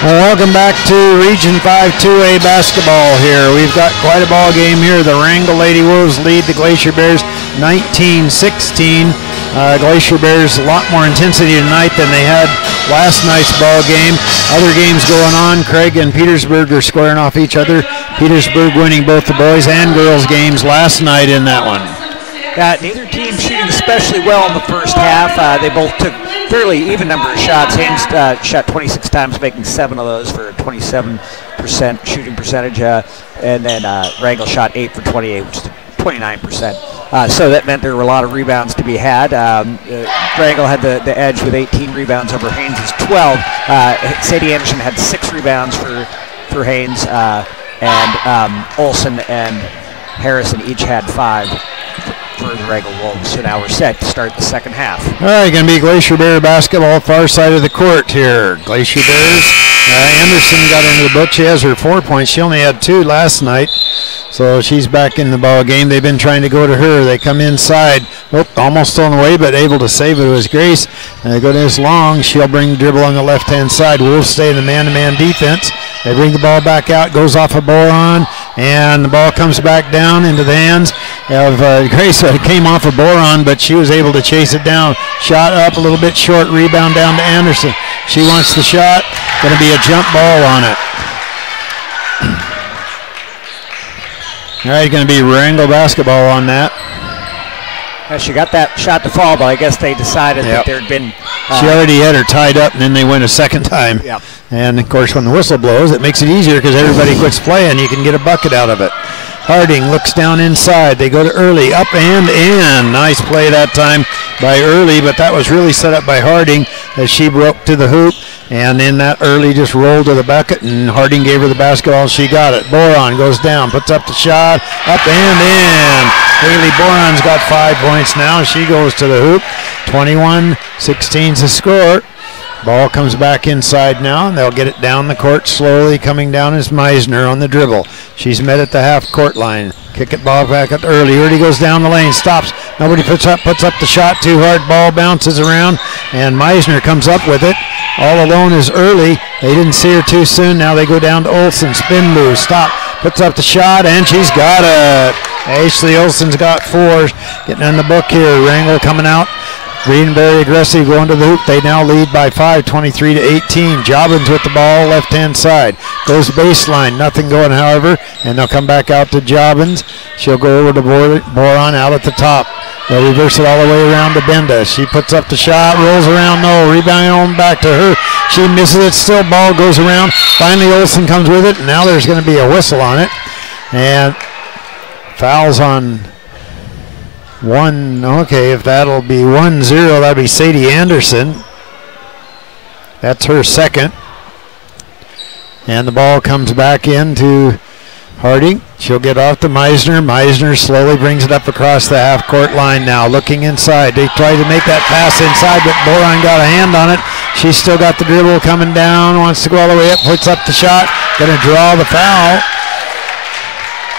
Welcome back to Region 5 2A basketball here. We've got quite a ball game here. The Wrangell Lady Wolves lead the Glacier Bears 19-16. Glacier Bears a lot more intensity tonight than they had last night's ball game. Other games going on. Craig and Petersburg are squaring off each other. Petersburg winning both the boys and girls games last night in that one. Neither team shooting especially well in the first half. They both took fairly even number of shots. Haines shot 26 times, making 7 of those for a 27% shooting percentage. And then Wrangell shot 8 for 28, which is 29%. So that meant there were a lot of rebounds to be had. Wrangell had the edge with 18 rebounds over Haines' 12. Sadie Anderson had 6 rebounds for Haines, and Olson and Harrison each had 5. For the Wrangell Wolves. So now we're set to start the second half. All right, going to be Glacier Bear basketball, far side of the court here. Glacier Bears. Anderson got into the book. She has her 4 points. She only had 2 last night, so she's back in the ball game. They've been trying to go to her. They come inside. Oh, almost stolen away, but able to save it. It was Grace. They go to this long. She'll bring the dribble on the left-hand side. Wolves stay in the man-to-man defense. They bring the ball back out. Goes off a Boron, and the ball comes back down into the hands of Grace. It came off a Boron, but she was able to chase it down. Shot up a little bit short. Rebound down to Anderson. She wants the shot. Going to be a jump ball on it. All right, going to be Wrangell basketball on that. She got that shot to fall, but I guess they decided that there had been... she already had her tied up, and then they went a second time. Yep. And, of course, when the whistle blows, it makes it easier because everybody quits playing. You can get a bucket out of it. Harding looks down inside. They go to Early, up and in. Nice play that time by Early, but that was really set up by Harding as she broke to the hoop. And then that Early just rolled to the bucket, and Harding gave her the basketball, and she got it. Boron goes down, puts up the shot, up and in. Haley Boron's got 5 points now. She goes to the hoop. 21-16's the score. Ball comes back inside now, and they'll get it down the court slowly. Coming down is Meisner on the dribble. She's met at the half-court line. Kick it ball back up Early. Early goes down the lane, stops. Nobody puts up the shot too hard. Ball bounces around, and Meisner comes up with it. All alone is Early. They didn't see her too soon. Now they go down to Olson. Spin move, stop. Puts up the shot, and she's got it. Ashley Olson's got 4. Getting in the book here. Wrangell coming out. Being very aggressive, going to the hoop. They now lead by 5, 23-18. Jobbins with the ball, left-hand side. Goes baseline, nothing going, however, and they'll come back out to Jobbins. She'll go over to Boron out at the top. They'll reverse it all the way around to Benda. She puts up the shot, rolls around, no, rebounding on back to her. She misses it, still ball goes around. Finally, Olson comes with it, and now there's going to be a whistle on it. And fouls on... 1, okay, if that'll be 1-0, that'll be Sadie Anderson. That's her second. And the ball comes back into Harding, she'll get off to Meisner. Meisner slowly brings it up across the half-court line now, looking inside. They try to make that pass inside, but Boron got a hand on it. She's still got the dribble coming down, wants to go all the way up, puts up the shot, going to draw the foul.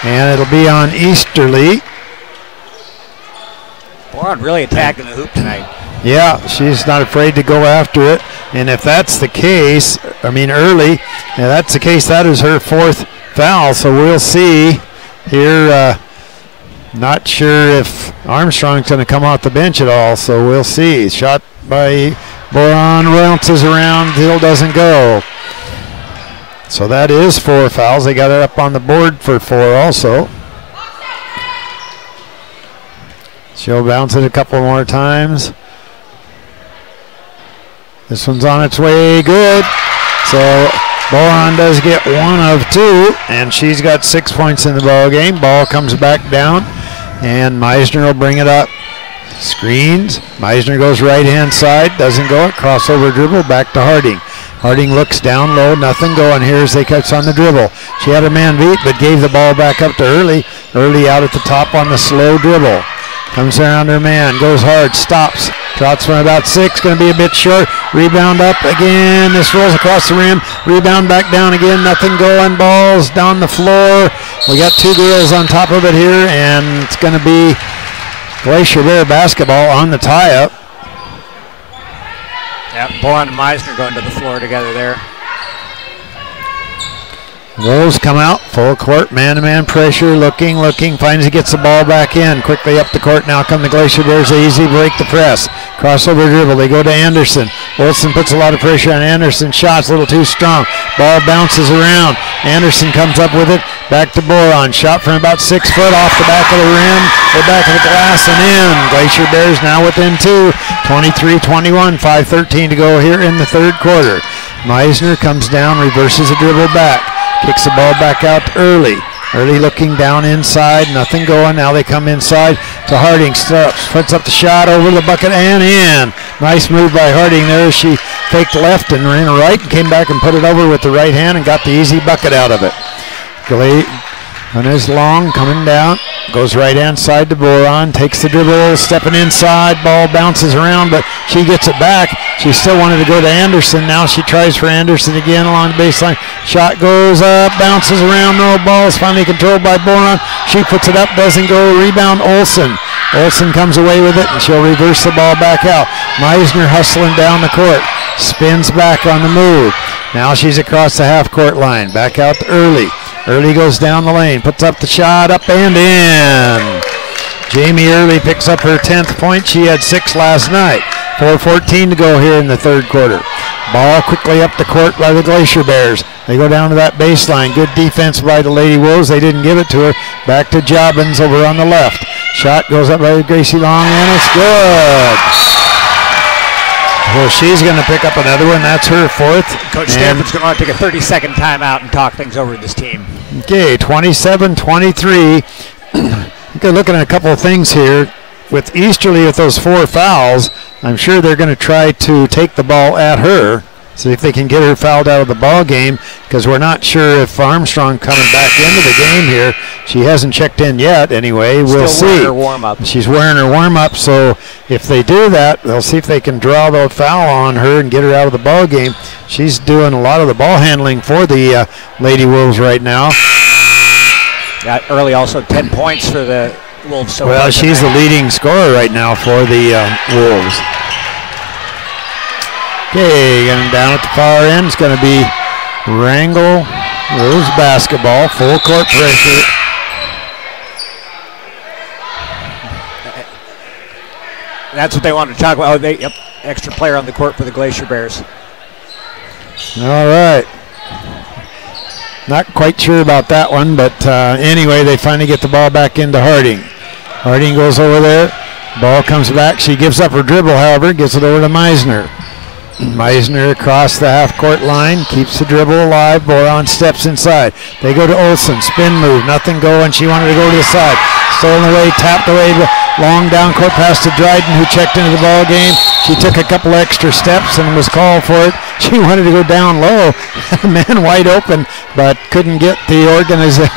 And it'll be on Easterly. Boron really attacking the hoop tonight. Yeah, she's not afraid to go after it. And if that's the case, early, that's the case, that is her 4th foul. So we'll see here. Not sure if Armstrong's going to come off the bench at all. So we'll see. Shot by Boron, bounces around, still doesn't go. So that is 4 fouls. They got it up on the board for 4 also. She'll bounce it a couple more times. This one's on its way, good. So Boron does get 1 of 2, and she's got 6 points in the ball game. Ball comes back down, and Meisner will bring it up. Screens. Meisner goes right-hand side, doesn't go it. Crossover dribble, back to Harding. Harding looks down low, nothing going here as they catch on the dribble. She had a man beat, but gave the ball back up to Early. Early out at the top on the slow dribble. Comes around her man, goes hard, stops. Trots from about 6, going to be a bit short. Rebound up again. This rolls across the rim. Rebound back down again. Nothing going. Balls down the floor. We got 2 girls on top of it here, and it's going to be Glacier Bear basketball on the tie-up. Yeah, Boron and Meisner going to the floor together there. Wolves come out, full court, man-to-man pressure, looking, finds he gets the ball back in. Quickly up the court, now come the Glacier Bears, they easily break the press. Crossover dribble, they go to Anderson. Olsen puts a lot of pressure on Anderson, shots a little too strong. Ball bounces around, Anderson comes up with it, back to Boron. Shot from about 6 foot off the back of the rim, or back of the glass and in. Glacier Bears now within 2, 23-21, 5:13 to go here in the 3rd quarter. Meisner comes down, reverses the dribble back. Kicks the ball back out to Early. Early looking down inside, nothing going. Now they come inside to Harding. Stops, puts up the shot over the bucket and in. Nice move by Harding there. She faked left and ran right and came back and put it over with the right hand and got the easy bucket out of it. Is long, coming down, goes right hand side to Boron, takes the dribble, stepping inside, ball bounces around, but she gets it back. She still wanted to go to Anderson. Now she tries for Anderson again along the baseline. Shot goes up, bounces around, no ball is finally controlled by Boron. She puts it up, doesn't go, rebound Olsen. Olsen comes away with it, and she'll reverse the ball back out. Meisner hustling down the court, spins back on the move. Now she's across the half-court line, back out to Early. Early goes down the lane, puts up the shot, up and in. Jamie Early picks up her 10th point. She had 6 last night. 4:14 to go here in the 3rd quarter. Ball quickly up the court by the Glacier Bears. They go down to that baseline. Good defense by the Lady Wolves. They didn't give it to her. Back to Jobbins over on the left. Shot goes up by Gracie Long, and it's good. Well, she's going to pick up another one. That's her 4th. Coach Stanford's going to want to take a 30-second timeout and talk things over with this team. Okay, 27-23. Okay, looking at a couple of things here. With Easterly with those 4 fouls, I'm sure they're going to try to take the ball at her, see if they can get her fouled out of the ball game, because we're not sure if Armstrong coming back into the game here. She hasn't checked in yet anyway. We'll see. Wearing her warm-up. She's wearing her warm-up, so if they do that, they'll see if they can draw the foul on her and get her out of the ball game. She's doing a lot of the ball handling for the Lady Wolves right now. Got Early also 10 points for the Wolves. So well, she's the leading scorer right now for the Wolves. Okay, and down at the far end is going to be Wrangell Wolves basketball, full court pressure. That's what they wanted to talk about. Oh, extra player on the court for the Glacier Bears. All right. Not quite sure about that one, but anyway, they finally get the ball back into Harding. Harding goes over there. Ball comes back. She gives up her dribble, however, gets it over to Meisner. Meisner across the half-court line, keeps the dribble alive. Boron steps inside. They go to Olsen, spin move, nothing going. She wanted to go to the side. Stolen away, tapped away, long down court pass to Dryden, who checked into the ball game. She took a couple extra steps and was called for it. She wanted to go down low. Man wide open, but couldn't get the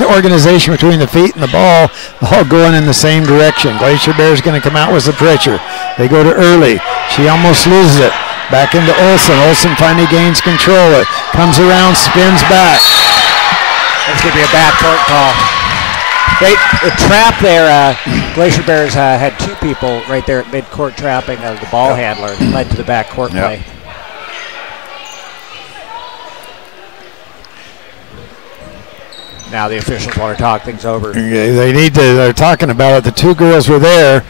organization between the feet and the ball all going in the same direction. Glacier Bear's going to come out with the pressure. They go to Early. She almost loses it. Back into Olsen. Olsen finally gains control. It comes around, spins back. That's going to be a bad court call. The trap there, Glacier Bears had two people right there at mid-court trapping the ball handler, led to the back court play. Now the officials want to talk things over. They're talking about it. The two girls were there.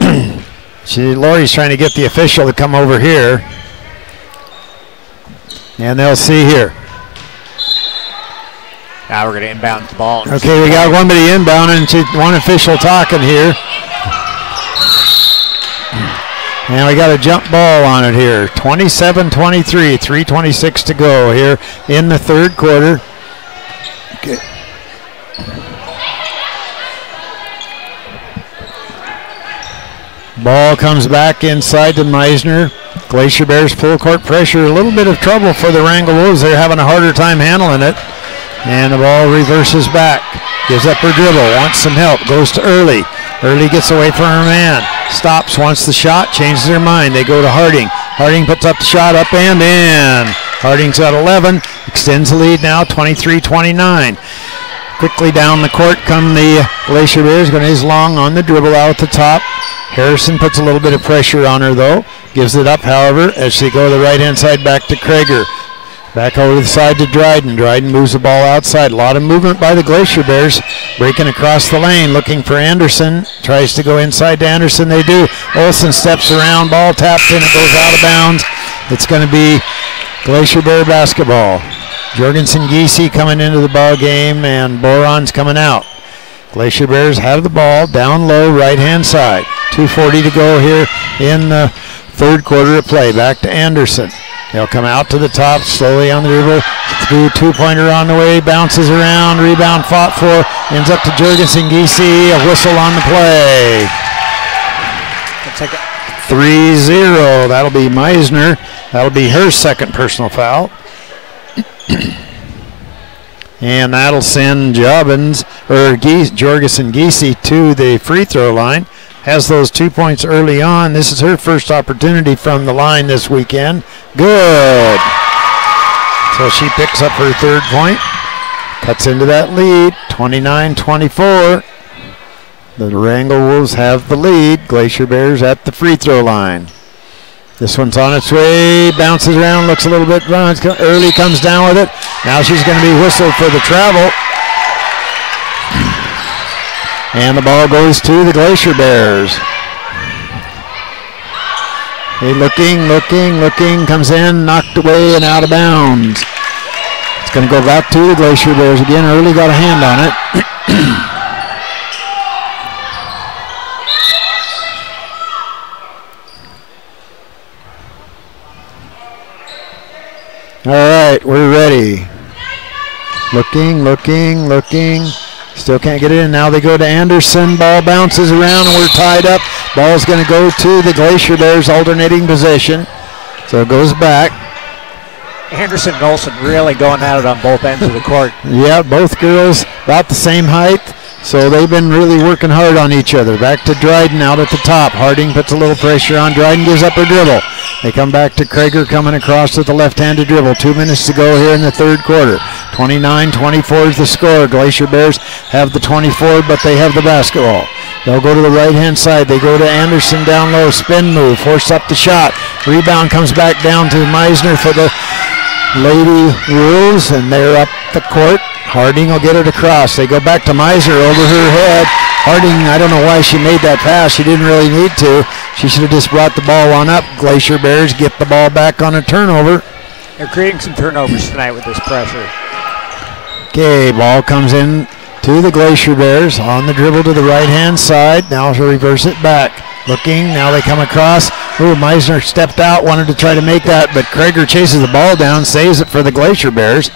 Lori's trying to get the official to come over here. And they'll see here. Now we're going to inbound the ball. Okay, we got one inbound and one official talking here. And we got a jump ball on it here. 27-23, 3:26 to go here in the third quarter. Okay. Ball comes back inside to Meisner. Glacier Bears full court pressure. A little bit of trouble for the Wrangell Wolves. They're having a harder time handling it. And the ball reverses back. Gives up her dribble. Wants some help. Goes to Early. Early gets away from her man. Stops. Wants the shot. Changes her mind. They go to Harding. Harding puts up the shot. Up and in. Harding's at 11. Extends the lead now. 23-29. Quickly down the court come the Glacier Bears. Going to long on the dribble out at the top. Harrison puts a little bit of pressure on her though. Gives it up, however, as they go to the right-hand side back to Krager. Back over to the side to Dryden. Dryden moves the ball outside. A lot of movement by the Glacier Bears. Breaking across the lane, looking for Anderson. Tries to go inside to Anderson. They do. Olsen steps around. Ball tapped in. It goes out of bounds. It's going to be Glacier Bear basketball. Jorgensen Giese coming into the ball game, and Boron's coming out. Glacier Bears have the ball down low, right-hand side. 2:40 to go here in the third quarter of play. Back to Anderson. They'll come out to the top, slowly on the dribble. Through two-pointer on the way, bounces around, rebound fought for, ends up to Jorgensen Giese. A whistle on the play. 3-0. That'll be Meisner. That'll be her second personal foul. And that'll send Jorgensen Giese to the free throw line. Has those 2 points early on. This is her first opportunity from the line this weekend. Good. So she picks up her third point. Cuts into that lead. 29-24. The Wrangell Wolves have the lead. Glacier Bears at the free throw line. This one's on its way, bounces around, looks a little bit wrong. Early comes down with it. Now she's going to be whistled for the travel. And the ball goes to the Glacier Bears. They looking, comes in, knocked away and out of bounds. It's going to go back to the Glacier Bears again. Early got a hand on it. All right, we're ready. Looking. Still can't get it in. Now they go to Anderson. Ball bounces around and we're tied up. Ball's going to go to the Glacier Bears, alternating position. So it goes back. Anderson and Olsen really going at it on both ends of the court. Yeah, both girls about the same height. So they've been really working hard on each other. Back to Dryden out at the top. Harding puts a little pressure on. Dryden gives up her dribble. They come back to Krager coming across with the left-handed dribble. 2 minutes to go here in the third quarter. 29-24 is the score. Glacier Bears have the 24, but they have the basketball. They'll go to the right-hand side. They go to Anderson down low. Spin move. Force up the shot. Rebound comes back down to Meisner for the Lady Wolves, and they're up the court. Harding will get it across. They go back to Meisner over her head. Harding, I don't know why she made that pass. She didn't really need to. She should have just brought the ball on up. Glacier Bears get the ball back on a turnover. They're creating some turnovers tonight with this pressure. Okay, ball comes in to the Glacier Bears on the dribble to the right-hand side. Now she'll reverse it back. Looking, now they come across. Ooh, Meisner stepped out, wanted to try to make that, but Krager chases the ball down, saves it for the Glacier Bears.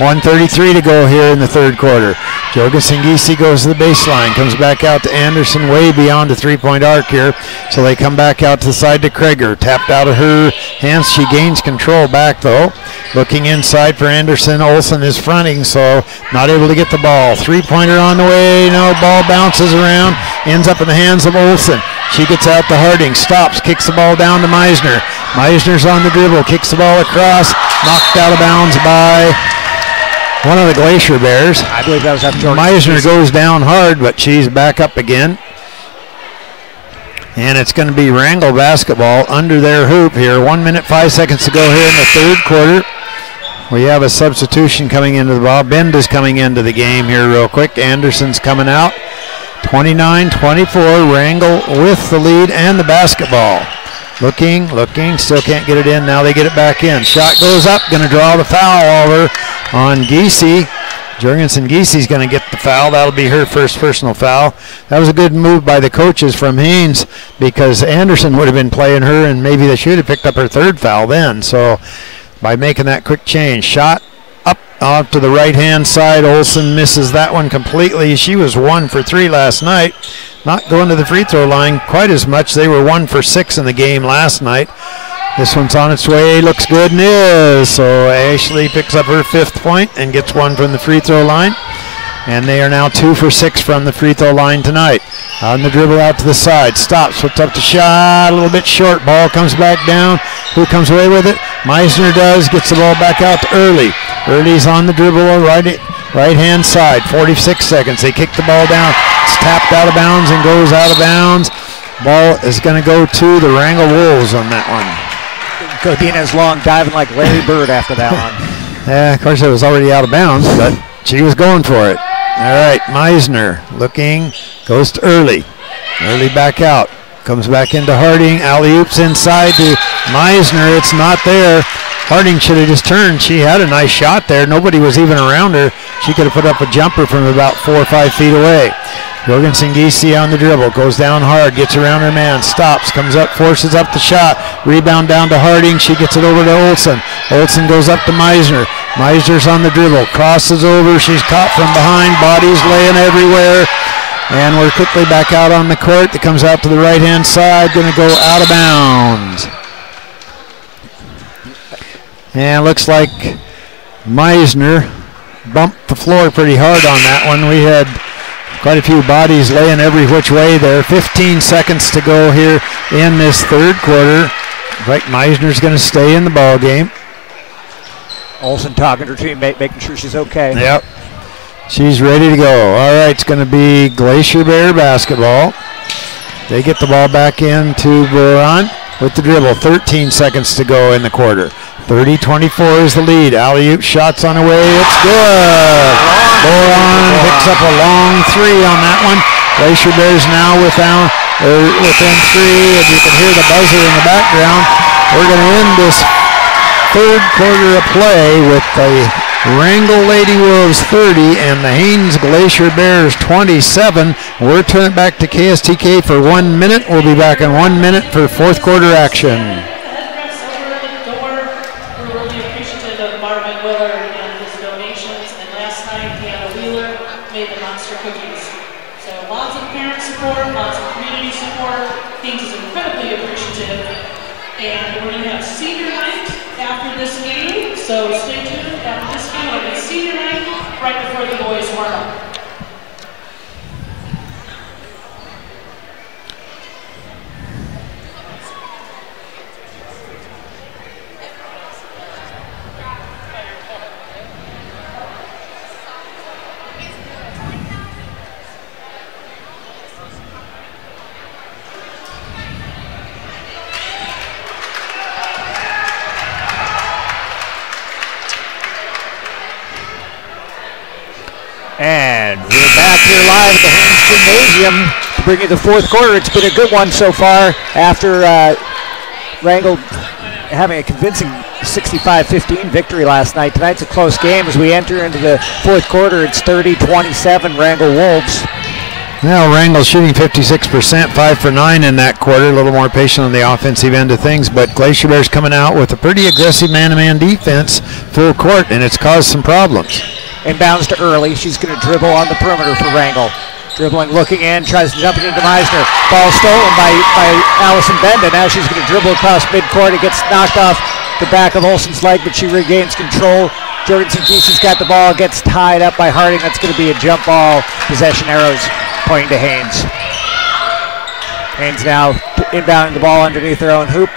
1:33 to go here in the third quarter. Jorgensen Giese goes to the baseline, comes back out to Anderson, way beyond the three-point arc here. So they come back out to the side to Kreger. Tapped out of her hands. She gains control back though. Looking inside for Anderson. Olsen is fronting, so not able to get the ball. Three-pointer on the way. No, ball bounces around. Ends up in the hands of Olsen. She gets out to Harding. Stops. Kicks the ball down to Meisner. Meisner's on the dribble. Kicks the ball across. Knocked out of bounds by one of the Glacier Bears. I believe that was up Jordan. Meisner goes down hard, but she's back up again. And it's going to be Wrangell basketball under their hoop here. 1 minute, 5 seconds to go here in the third quarter. We have a substitution coming into the ball. Bend is coming into the game here real quick. Anderson's coming out. 29-24, Wrangell with the lead and the basketball. Looking, still can't get it in. Now they get it back in. Shot goes up, going to draw the foul over on Giese. Jorgensen Giese's going to get the foul. That'll be her first personal foul. That was a good move by the coaches from Haines, because Anderson would have been playing her, and maybe they should have picked up her third foul then. So by making that quick change, shot up off to the right-hand side. Olsen misses that one completely. She was 1 for 3 last night. Not going to the free throw line quite as much. They were 1 for 6 in the game last night. This one's on its way, looks good and is. So Ashley picks up her 5th point and gets 1 from the free throw line. And they are now 2 for 6 from the free throw line tonight. On the dribble out to the side, stops, puts up the shot, a little bit short, ball comes back down. Who comes away with it? Meisner does, gets the ball back out to Early. Early's on the dribble, right-hand side, 46 seconds. They kick the ball down, it's tapped out of bounds and goes out of bounds. Ball is going to go to the Wrangell Wolves on that one. Codina's long diving like Larry Bird after that one. Yeah, of course it was already out of bounds, but she was going for it. All right, Meisner looking, goes to Early. Early back out, comes back into Harding. Alley-oops inside to Meisner. It's not there. Harding should have just turned. She had a nice shot there. Nobody was even around her. She could have put up a jumper from about 4 or 5 feet away. Jorgensen Giese on the dribble, goes down hard, gets around her man, stops, comes up, forces up the shot, rebound down to Harding, she gets it over to Olsen. Olsen goes up to Meisner. Meisner's on the dribble, crosses over, she's caught from behind, bodies laying everywhere, and we're quickly back out on the court. That comes out to the right-hand side, going to go out of bounds. And it looks like Meisner bumped the floor pretty hard on that one. We had quite a few bodies laying every which way there. 15 seconds to go here in this third quarter. Right, Meisner's going to stay in the ball game. Olsen talking to her teammate, making sure she's okay. Yep, she's ready to go. All right, it's going to be Glacier Bear basketball. They get the ball back into Boron with the dribble. 13 seconds to go in the quarter. 30-24 is the lead. Alley-oop shots on the way. It's good. Boron picks up a long 3 on that one. Glacier Bears now within 3, and you can hear the buzzer in the background. We're going to end this third quarter of play with the Wrangell Lady Wolves 30 and the Haines Glacier Bears 27. We're turning it back to KSTK for 1 minute. We'll be back in 1 minute for fourth quarter action. And we're back here live at the Haines Gymnasium to bring you the fourth quarter. It's been a good one so far after Wrangell having a convincing 65-15 victory last night. Tonight's a close game as we enter into the fourth quarter. It's 30-27 Wrangell Wolves. Now Wrangell shooting 56%, 5 for 9 in that quarter. A little more patient on the offensive end of things, but Glacier Bears coming out with a pretty aggressive man-to-man defense, full court, and it's caused some problems. Inbounds to Early. She's going to dribble on the perimeter for Wrangell. Dribbling, looking in, tries to jump it into Meisner. Ball stolen by Allison Benda. Now she's going to dribble across midcourt. It gets knocked off the back of Olsen's leg, but she regains control. Jorgensen Geese's got the ball, gets tied up by Harding. That's going to be a jump ball. Possession arrows pointing to Haines. Haines now inbounding the ball underneath their own hoop.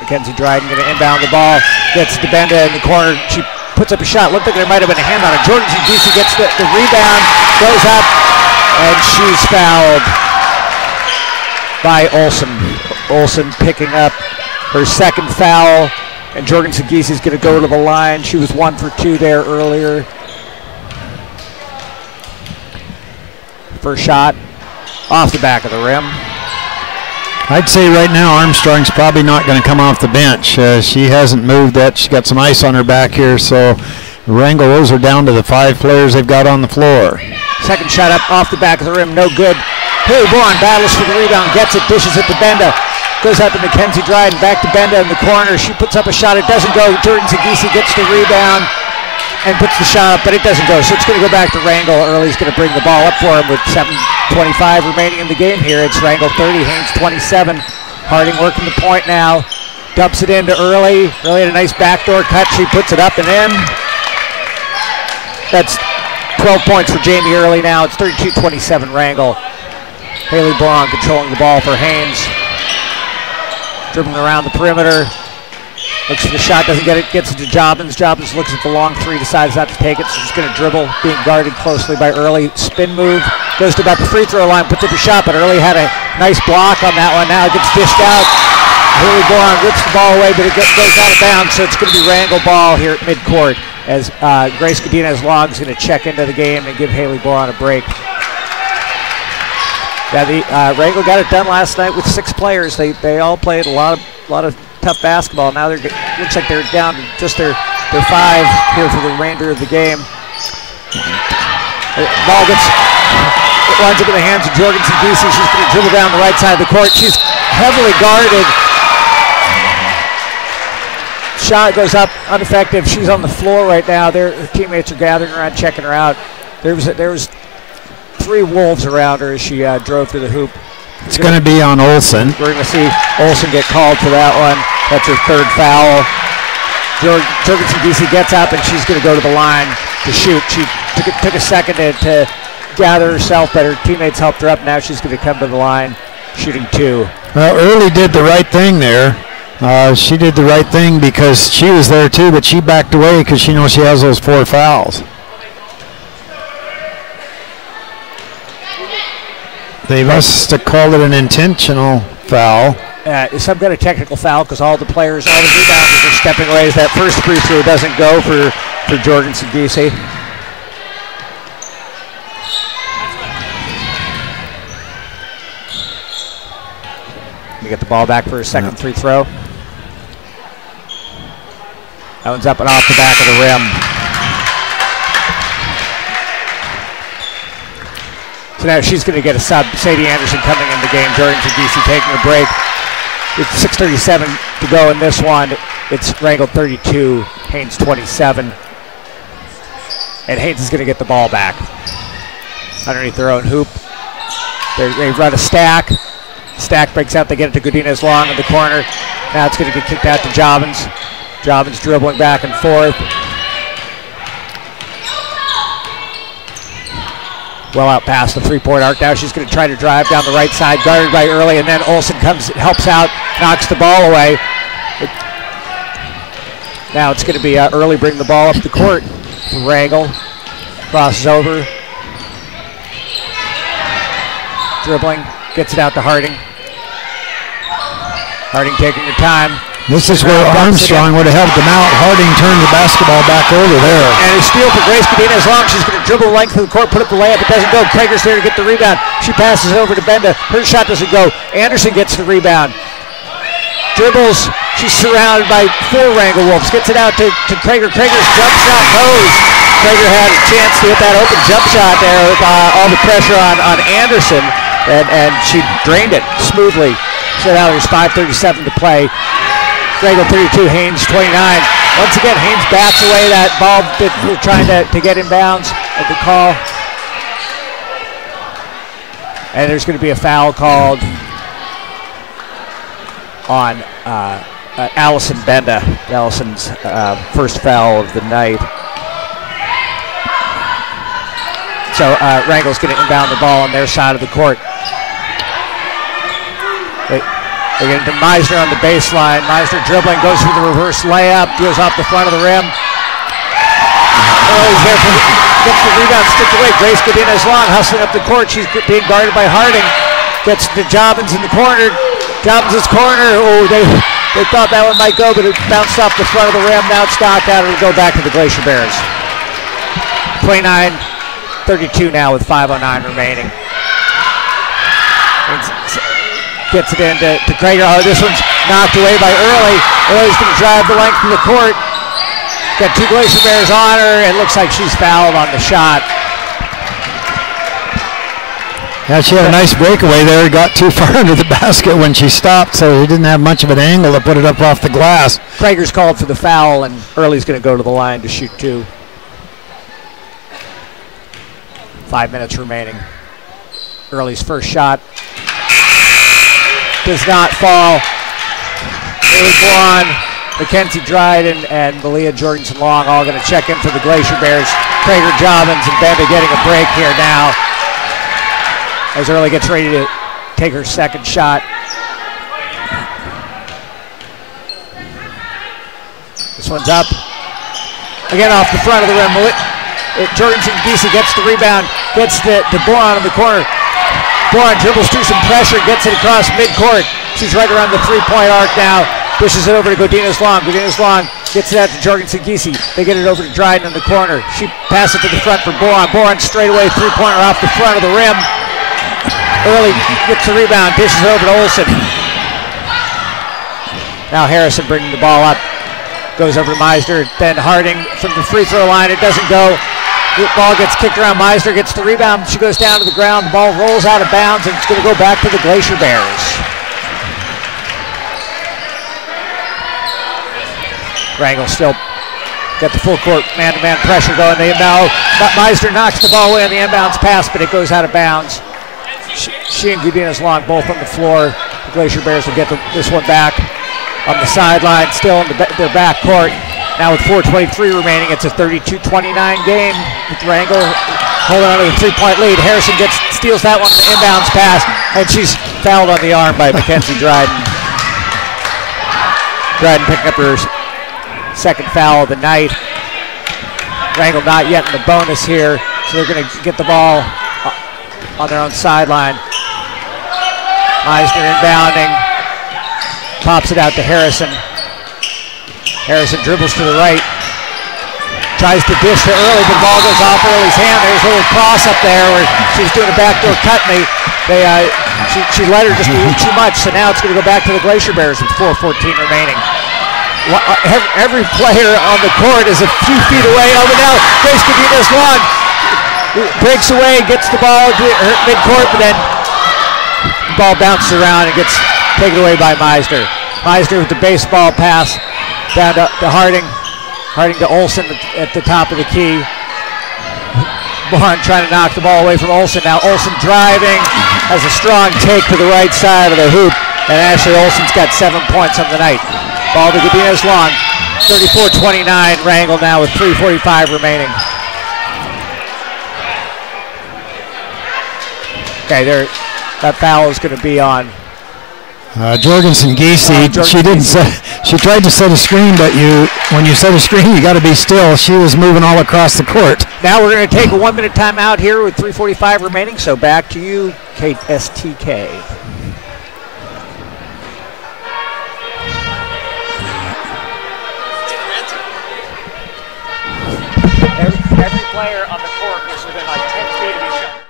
Mackenzie Dryden going to inbound the ball. Gets to Benda in the corner. She puts up a shot. Looked like there might have been a hand on it. Jorgensen Geese gets the rebound, goes up, and she's fouled by Olsen. Olsen picking up her second foul, and Jorgensen Geese is going to go to the line. She was 1 for 2 there earlier. First shot off the back of the rim. I'd say right now Armstrong's probably not going to come off the bench. She hasn't moved that. She's got some ice on her back here, so Wrangell Wolves are down to the 5 players they've got on the floor. Second shot up off the back of the rim, no good. Haley Bourne battles for the rebound, gets it, dishes it to Benda. Goes up to Mackenzie Dryden, back to Benda in the corner. She puts up a shot, it doesn't go. Jorgensen Geese gets the rebound and puts the shot up, but it doesn't go. So it's going to go back to Wrangell. Early's going to bring the ball up for him with 7:25 remaining in the game here. It's Wrangell 30, Haines 27. Harding working the point now. Dumps it into Early. Early had a nice backdoor cut. She puts it up and in. That's 12 points for Jamie Early now. It's 32-27 Wrangell. Haley Braun controlling the ball for Haines. Dribbling around the perimeter. Looks for the shot, doesn't get it, gets it to Jobbins. Jobbins looks at the long three, decides not to take it, so she's going to dribble, being guarded closely by Early. Spin move, goes to about the free throw line, puts up a shot, but Early had a nice block on that one. Now it gets dished out. Haley Bourne rips the ball away, but it goes out of bounds, so it's going to be Wrangell ball here at midcourt as Grace Godinez-Long is going to check into the game and give Haley Bourne a break. Yeah, Wrangell got it done last night with 6 players. They all played a lot of tough basketball. Now looks like they're down to just their 5 here for the remainder of the game. The ball winds up in the hands of Jorgensen Geese. She's going to dribble down the right side of the court. She's heavily guarded. Shot goes up, ineffective. She's on the floor right now. Her teammates are gathering around, checking her out. There was 3 Wolves around her as she drove to the hoop. It's going to be on Olsen. We're going to see Olsen get called for that one. That's her 3rd foul. Jorgensen Geese gets up and she's going to go to the line to shoot. She took a second to gather herself, but her teammates helped her up. Now she's going to come to the line, shooting 2. Well, Early did the right thing there. She did the right thing because she was there too, but she backed away because she knows she has those 4 fouls. They must have called it an intentional foul. Some kind of technical foul because all the rebounders are stepping away as that first free throw doesn't go for Jorgensen Geese. We get the ball back for a second free throw. That one's up and off the back of the rim. So now she's going to get a sub. Sadie Anderson coming in the game. Jorgensen Geese taking a break. It's 6:37 to go in this one. It's Wrangell 32, Haines 27. And Haines is going to get the ball back underneath their own hoop. They run a stack. Stack breaks out. They get it to Godinez-Long in the corner. Now it's going to get kicked out to Jobbins. Jobbins dribbling back and forth. Well out past the 3-point arc. Now she's going to try to drive down the right side, guarded by Early, and then Olsen comes, helps out, knocks the ball away. Now it's going to be Early bring the ball up the court. Wrangell crosses over. Dribbling, gets it out to Harding. Harding taking her time. This is where Armstrong would have helped him out. Harding turned the basketball back over there. And a steal for Grace Godinez-Long. She's going to dribble the length of the court, put up the layup. It doesn't go. Krager's there to get the rebound. She passes it over to Benda. Her shot doesn't go. Anderson gets the rebound. Dribbles. She's surrounded by 4 Wrangell Wolves. Gets it out to Krager. Krager's jump shot goes. Prager had a chance to hit that open jump shot there with all the pressure on Anderson, and she drained it smoothly. So now there's 5:37 to play. Wrangell 32, Haines 29. Once again, Haines bats away that ball that we're trying to get in bounds at the call. And there's going to be a foul called on Allison Benda. Allison's first foul of the night. So Wrangell's going to inbound the ball on their side of the court. They get into Meisner on the baseline. Meisner dribbling, goes for the reverse layup, deals off the front of the rim. He's there, gets the rebound, sticked away. Grace Godinez long, hustling up the court. She's being guarded by Harding. Gets to Jobbins in the corner. Jobbins' corner. Oh, they thought that one might go, but it bounced off the front of the rim. Now it's knocked out. It'll go back to the Glacier Bears. 29-32 now with 5:09 remaining. Gets it into Krager. Oh, this one's knocked away by Early. Early's going to drive the length of the court. Got two Glacier Bears on her. It looks like she's fouled on the shot. Yeah, she had a nice breakaway there. Got too far under the basket when she stopped, so he didn't have much of an angle to put it up off the glass. Krager's called for the foul, and Early's going to go to the line to shoot two. 5 minutes remaining. Early's first shot does not fall. Haley Boron, Mackenzie Dryden, and Malia Jorgensen Long all going to check in for the Glacier Bears. Krager, Jobbins, and Benda getting a break here now as Early gets ready to take her second shot. This one's up. Again off the front of the rim. Jorgensen Giese gets the rebound, gets to Boron in the corner. Boron dribbles through some pressure, gets it across midcourt. She's right around the three-point arc now. Pushes it over to Godinez Long. Godinez Long gets it out to Jorgensen Giese. They get it over to Dryden in the corner. She passes it to the front for Boron. Boron straightaway three-pointer off the front of the rim. Early gets the rebound, dishes it over to Olsen. Now Harrison bringing the ball up. Goes over to Meisner, then Harding from the free throw line. It doesn't go. The ball gets kicked around. Meisner gets the rebound. She goes down to the ground. The ball rolls out of bounds, and it's going to go back to the Glacier Bears. Wrangell still got the full court man-to-man pressure going. Meisner knocks the ball away on the inbounds pass, but it goes out of bounds. She and Godinez Long both on the floor. The Glacier Bears will get this one back on the sideline, still in their back court. Now with 4:23 remaining, it's a 32-29 game with Wrangell holding on to the three-point lead. Harrison steals that one on the inbounds pass, and she's fouled on the arm by Mackenzie Dryden. Dryden picking up her second foul of the night. Wrangell not yet in the bonus here, so they're going to get the ball on their own sideline. Meisner inbounding, pops it out to Harrison. Harrison dribbles to the right, tries to dish to Early, but the ball goes off Early's hand. There's a little cross up there where she was doing a backdoor cut, and she let her just do too much, so now it's going to go back to the Glacier Bears with 4:14 remaining. Every player on the court is a few feet away. Oh, but now Grace Godinez Long breaks away, gets the ball to midcourt, but then the ball bounces around and gets taken away by Meisner. Meisner with the baseball pass down to Harding. Harding to Olsen at the top of the key. Boron trying to knock the ball away from Olsen. Now Olsen driving, has a strong take to the right side of the hoop, and Ashley Olsen's got 7 points on the night. Ball to Godinez Long. 34-29, Wrangell now with 3:45 remaining. Okay, that foul is going to be on Jorgensen Giese. She tried to set a screen, but when you set a screen, you got to be still. She was moving all across the court. Now we're going to take a 1 minute timeout here with 3:45 remaining. So back to you, KSTK. Every player on the court is within like 10 feet of each other.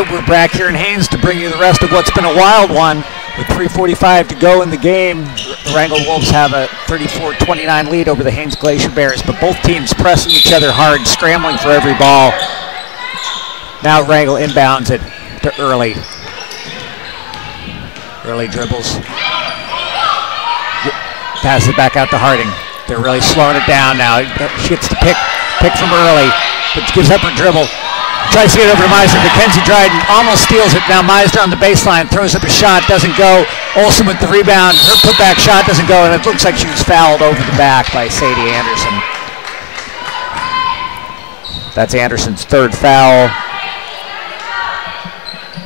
right, we're back here in Haines to bring you the rest of what's been a wild one. With 3:45 to go in the game, the Wrangell Wolves have a 34-29 lead over the Haines Glacier Bears, but both teams pressing each other hard, scrambling for every ball. Now Wrangell inbounds it to Early. Early dribbles. Passes it back out to Harding. They're really slowing it down now. She gets to pick from Early, but gives up her dribble. Tries to get over to Meisner. Mackenzie Dryden almost steals it. Now Meisner on the baseline, throws up a shot, doesn't go. Olsen with the rebound. Her putback shot doesn't go, and it looks like she was fouled over the back by Sadie Anderson. That's Anderson's third foul.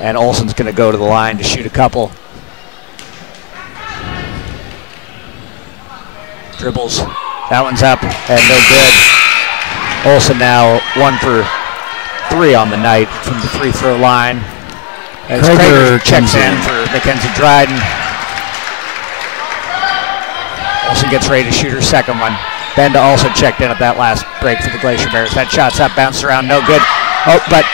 And Olsen's going to go to the line to shoot a couple. Dribbles. That one's up and no good. Olsen now 1 for 3 on the night from the free throw line. As Krager checks in for Mackenzie Dryden. Olsen gets ready to shoot her second one. Benda also checked in at that last break for the Glacier Bears. That shot's up, bounced around, no good. Oh, but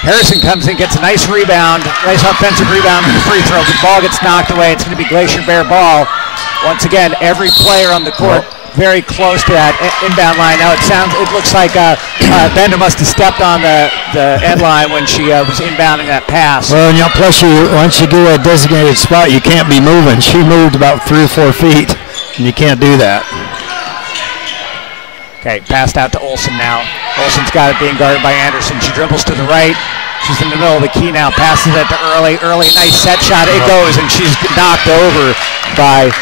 Harrison comes in, gets a nice rebound, nice offensive rebound with the free throw. The ball gets knocked away. It's going to be Glacier Bear ball. Once again, every player on the court very close to that inbound line. Now it looks like Bender must have stepped on the end line when she was inbounding that pass. Well, and plus once you do a designated spot, you can't be moving. She moved about 3 or 4 feet, and you can't do that. Okay, passed out to Olsen now. Olsen's got it being guarded by Anderson. She dribbles to the right. She's in the middle of the key now. Passes it to Early. Early, nice set shot. It goes, and she's knocked over by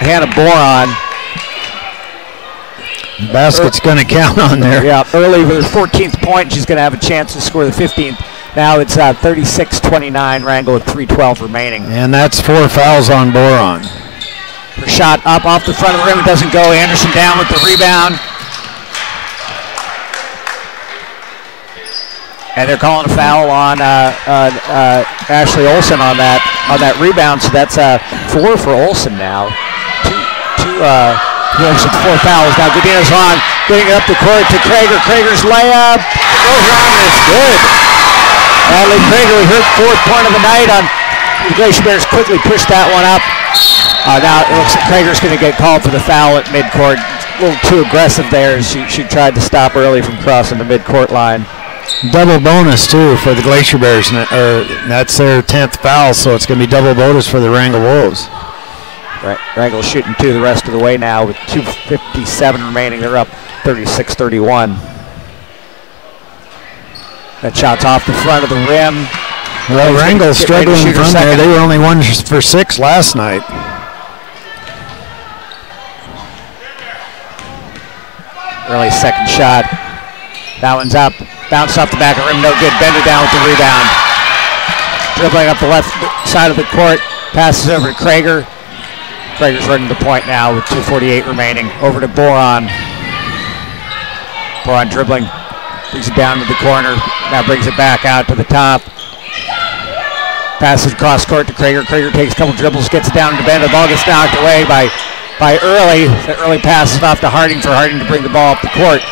Hannah Boron. The basket's going to count on there. Yeah, Early with her 14th point. She's going to have a chance to score the 15th. Now it's 36-29, Wrangell with 3:12 remaining. And that's 4 fouls on Boron. Her shot up off the front of the rim. It doesn't go. Anderson down with the rebound. And they're calling a foul on Ashley Olsen on that rebound. So that's 4 for Olsen now. Two 4 fouls. Now Godina's on, getting it up the court to Krager. Krager's layup goes around and it's good. Natalie Krager with her 4th point of the night on the Glacier Bears. Quickly pushed that one up. Now it looks like Krager's going to get called for the foul at midcourt. A little too aggressive there. She tried to stop Early from crossing the midcourt line. Double bonus too for the Glacier Bears. That's their 10th foul, so it's going to be double bonus for the Wrangell Wolves. Wrangell shooting 2 the rest of the way now with 2:57 remaining. They're up 36-31. That shot's off the front of the rim. Well, Wrangell struggling from there. They were only 1 for 6 last night. Early second shot. That one's up. Bounced off the back of the rim. No good. Bender down with the rebound. Dribbling up the left side of the court. Passes over to Krager. Krager's running the point now with 2:48 remaining. Over to Boron. Boron dribbling. Brings it down to the corner. Now brings it back out to the top. Passes across court to Krager. Krager takes a couple dribbles, gets it down to Bender. The ball gets knocked away by Early. The Early passes off to Harding for Harding to bring the ball up the court.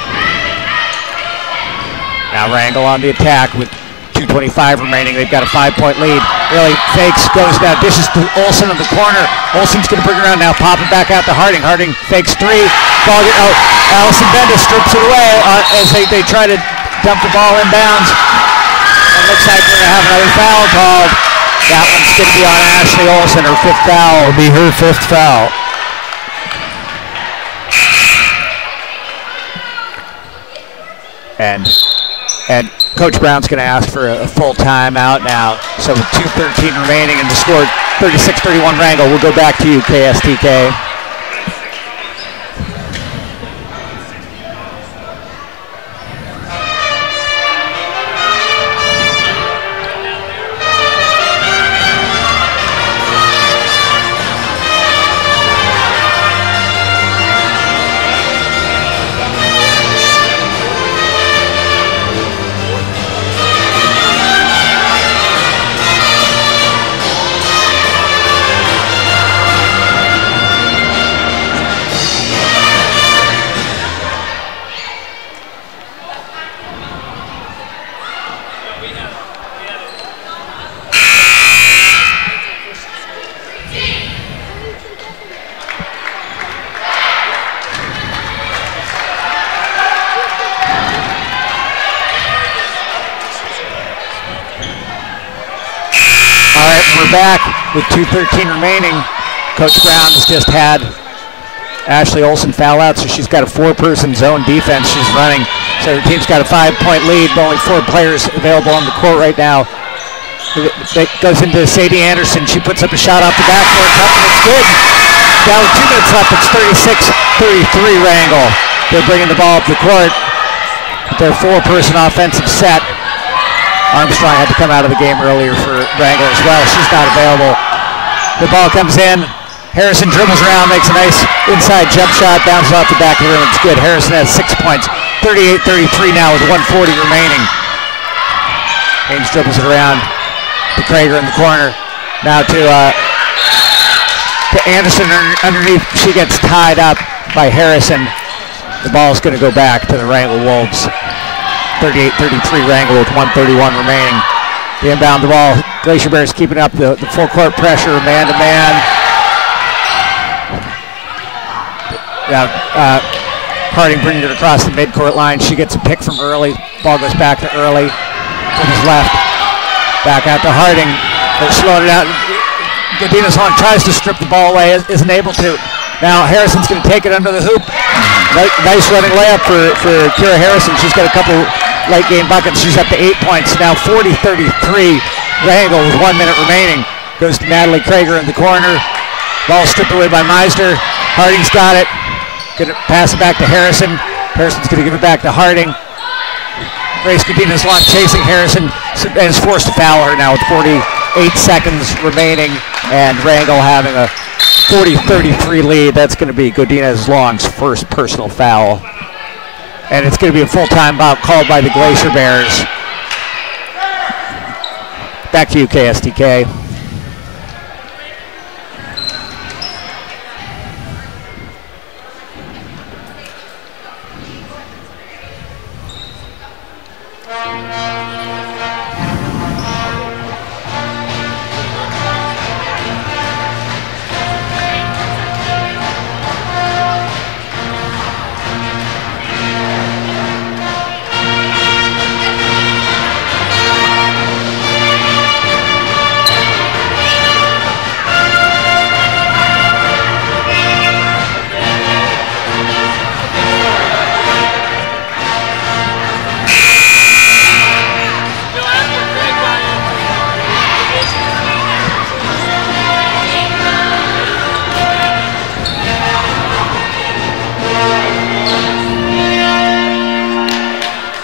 Now Wrangell on the attack with 2:25 remaining. They've got a 5-point lead. Early fakes, goes down, dishes to Olsen in the corner. Olsen's going to bring it around now, pop it back out to Harding. Harding fakes 3. Ball Allison Benda strips it away as they try to dump the ball inbounds. It looks like we're going to have another foul called. That one's going to be on Ashley Olsen, her 5th foul. It'll be her 5th foul. And Coach Brown's going to ask for a full timeout now. So with 2:13 remaining and the score 36-31 Wrangell. We'll go back to you, KSTK. We're back with 2:13 remaining. Coach Brown has just had Ashley Olsen foul out, so she's got a 4-person zone defense she's running. So her team's got a 5-point lead, but only 4 players available on the court right now. It goes into Sadie Anderson. She puts up a shot off the backboard, and it's good. Down with 2 minutes left, it's 36-33 Wrangell. They're bringing the ball up the court with their 4-person offensive set. Armstrong had to come out of the game earlier for Wrangell as well. She's not available. The ball comes in. Harrison dribbles around, makes a nice inside jump shot, bounces off the back of the rim. It's good. Harrison has 6 points. 38-33 now with 1:40 remaining. Haines dribbles it around to Krager in the corner. Now to Anderson underneath. She gets tied up by Harrison. The ball's going to go back to the Wrangell Wolves. 38-33 Wrangell with 1:31 remaining. They inbound the ball. Glacier Bears keeping up the full court pressure, man to man. Harding bringing it across the midcourt line. She gets a pick from Early. Ball goes back to Early. To his left. Back out to Harding. They're slowing it out. Godinez Long tries to strip the ball away, isn't able to. Now Harrison's going to take it under the hoop. Nice running layup for Kira Harrison. She's got a couple late game buckets. She's up to 8 points. Now 40-33 Wrangell with 1 minute remaining. Goes to Natalie Krager in the corner. Ball stripped away by Meisner. Harding's got it. Going to pass it back to Harrison. Harrison's going to give it back to Harding. Grace Godinez Long chasing Harrison and is forced to foul her now with 48 seconds remaining, and Wrangell having a 40-33 lead. That's going to be Godinez Long's first personal foul. And it's going to be a full timeout called by the Glacier Bears. Back to you, KSTK.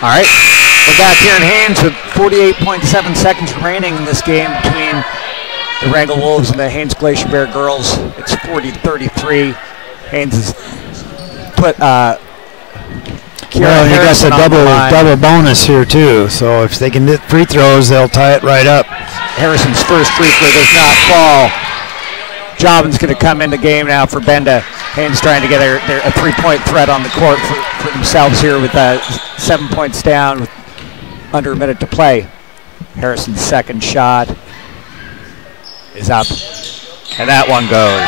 All right, we're back here in Haines with 48.7 seconds remaining in this game between the Wrangell Wolves and the Haines Glacier Bear Girls. It's 40-33. Haines has put Kira you got Harrison the double bonus here too. So if they can hit free throws, they'll tie it right up. Harrison's first free throw does not fall. Jobbins going to come in the game now for Benda. Haines trying to get a 3-point threat on the court for themselves here with 7 points down with under a minute to play. Harrison's second shot is up, and that one goes.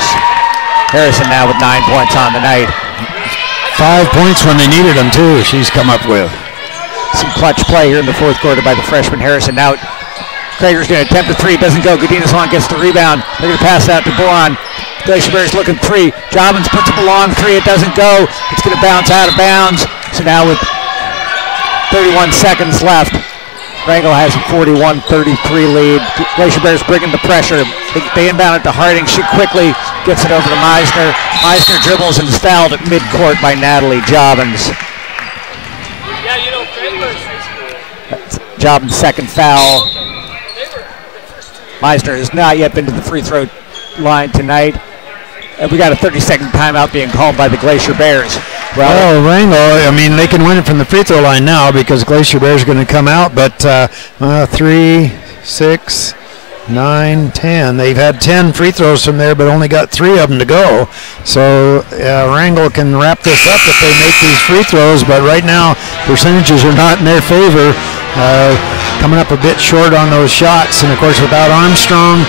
Harrison now with 9 points on the night. 5 points when they needed them too, she's come up with. Some clutch play here in the fourth quarter by the freshman Harrison. Now Krager's going to attempt a three, doesn't go. Godinez Long gets the rebound. They're going to pass it out to Boron. Glacier Bears looking three. Jobbins puts up a long three. It doesn't go. It's going to bounce out of bounds. So now with 31 seconds left, Wrangell has a 41-33 lead. Glacier Bears bringing the pressure. They inbound it to Harding. She quickly gets it over to Meisner. Meisner dribbles and is fouled at midcourt by Natalie Jobbins. That's Jobbins' second foul. Meisner has not yet been to the free throw line tonight. And we got a 30-second timeout being called by the Glacier Bears. Well, Wrangell, I mean, they can win it from the free throw line now because Glacier Bears are going to come out, but 3, 6, 9, 10. They've had 10 free throws from there, but only got 3 of them to go. So Wrangell can wrap this up if they make these free throws, but right now percentages are not in their favor. Coming up a bit short on those shots, and of course without Armstrong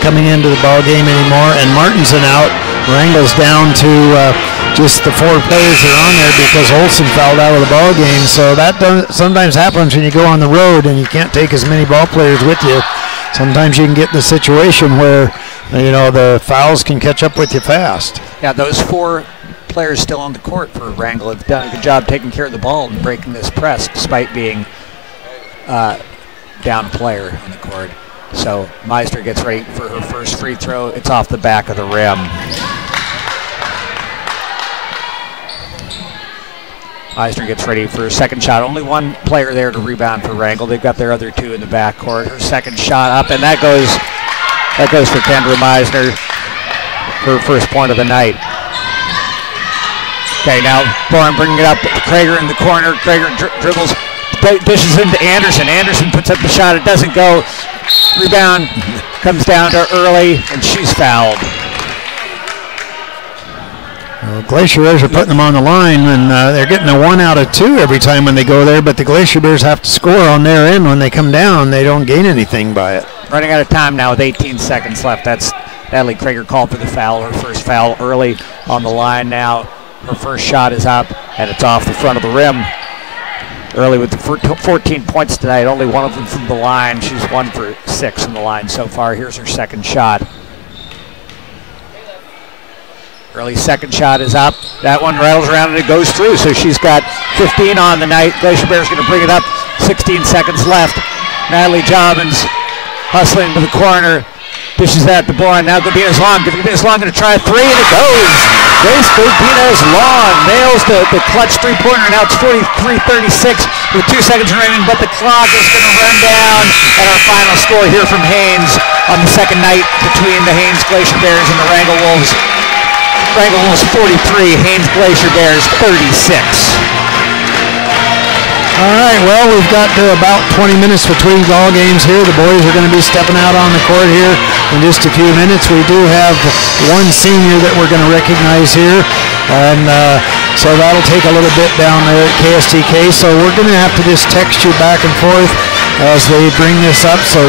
coming into the ball game anymore, and Martinson out, Wrangell's down to just the 4 players that are on there because Olsen fouled out of the ball game. So that sometimes happens when you go on the road and you can't take as many ball players with you. sometimes you can get in the situation where, you know, the fouls can catch up with you fast. Yeah, those 4 players still on the court for Wrangell have done a good job taking care of the ball and breaking this press despite being down player on the court. So Meister gets ready for her first free throw. It's off the back of the rim. Meister gets ready for her second shot. Only 1 player there to rebound for Wrangell. They've got their other 2 in the backcourt. Her second shot up, and that goes for Kendra Meisner, her first point of the night. Okay, now Bourne bringing it up. Krager in the corner. Krager dribbles, dishes into Anderson. Anderson puts up the shot. It doesn't go. Rebound comes down to Early, and she's fouled. Well, Glacier Bears are putting them on the line, and they're getting a 1 out of 2 every time when they go there, but the Glacier Bears have to score on their end when they come down. They don't gain anything by it. Running out of time now with 18 seconds left. That's Natalie Krager called for the foul, her first foul early on the line now. Her first shot is up, and it's off the front of the rim. Early with the 14 points tonight, only 1 of them from the line. She's 1 for 6 from the line so far. Here's her second shot. Early's second shot is up. That one rattles around and it goes through, so she's got 15 on the night. Glacier Bears going to bring it up. 16 seconds left. Natalie Jobbins hustling to the corner. Dishes that to Bourne. Now Gabina's Long. Gabina's Long going to try a 3, and it goes. Grace Gabina's Long nails the clutch 3-pointer. Now it's 43-36 with 2 seconds remaining, but the clock is going to run down. And our final score here from Haines on the second night between the Haines Glacier Bears and the Wrangell Wolves. Wrangell Wolves 43, Haines Glacier Bears 36. All right, well, we've got about 20 minutes between ball games here. The boys are going to be stepping out on the court here in just a few minutes. We do have 1 senior that we're going to recognize here, and so that'll take a little bit down there at KSTK. So we're going to have to just text you back and forth as they bring this up. So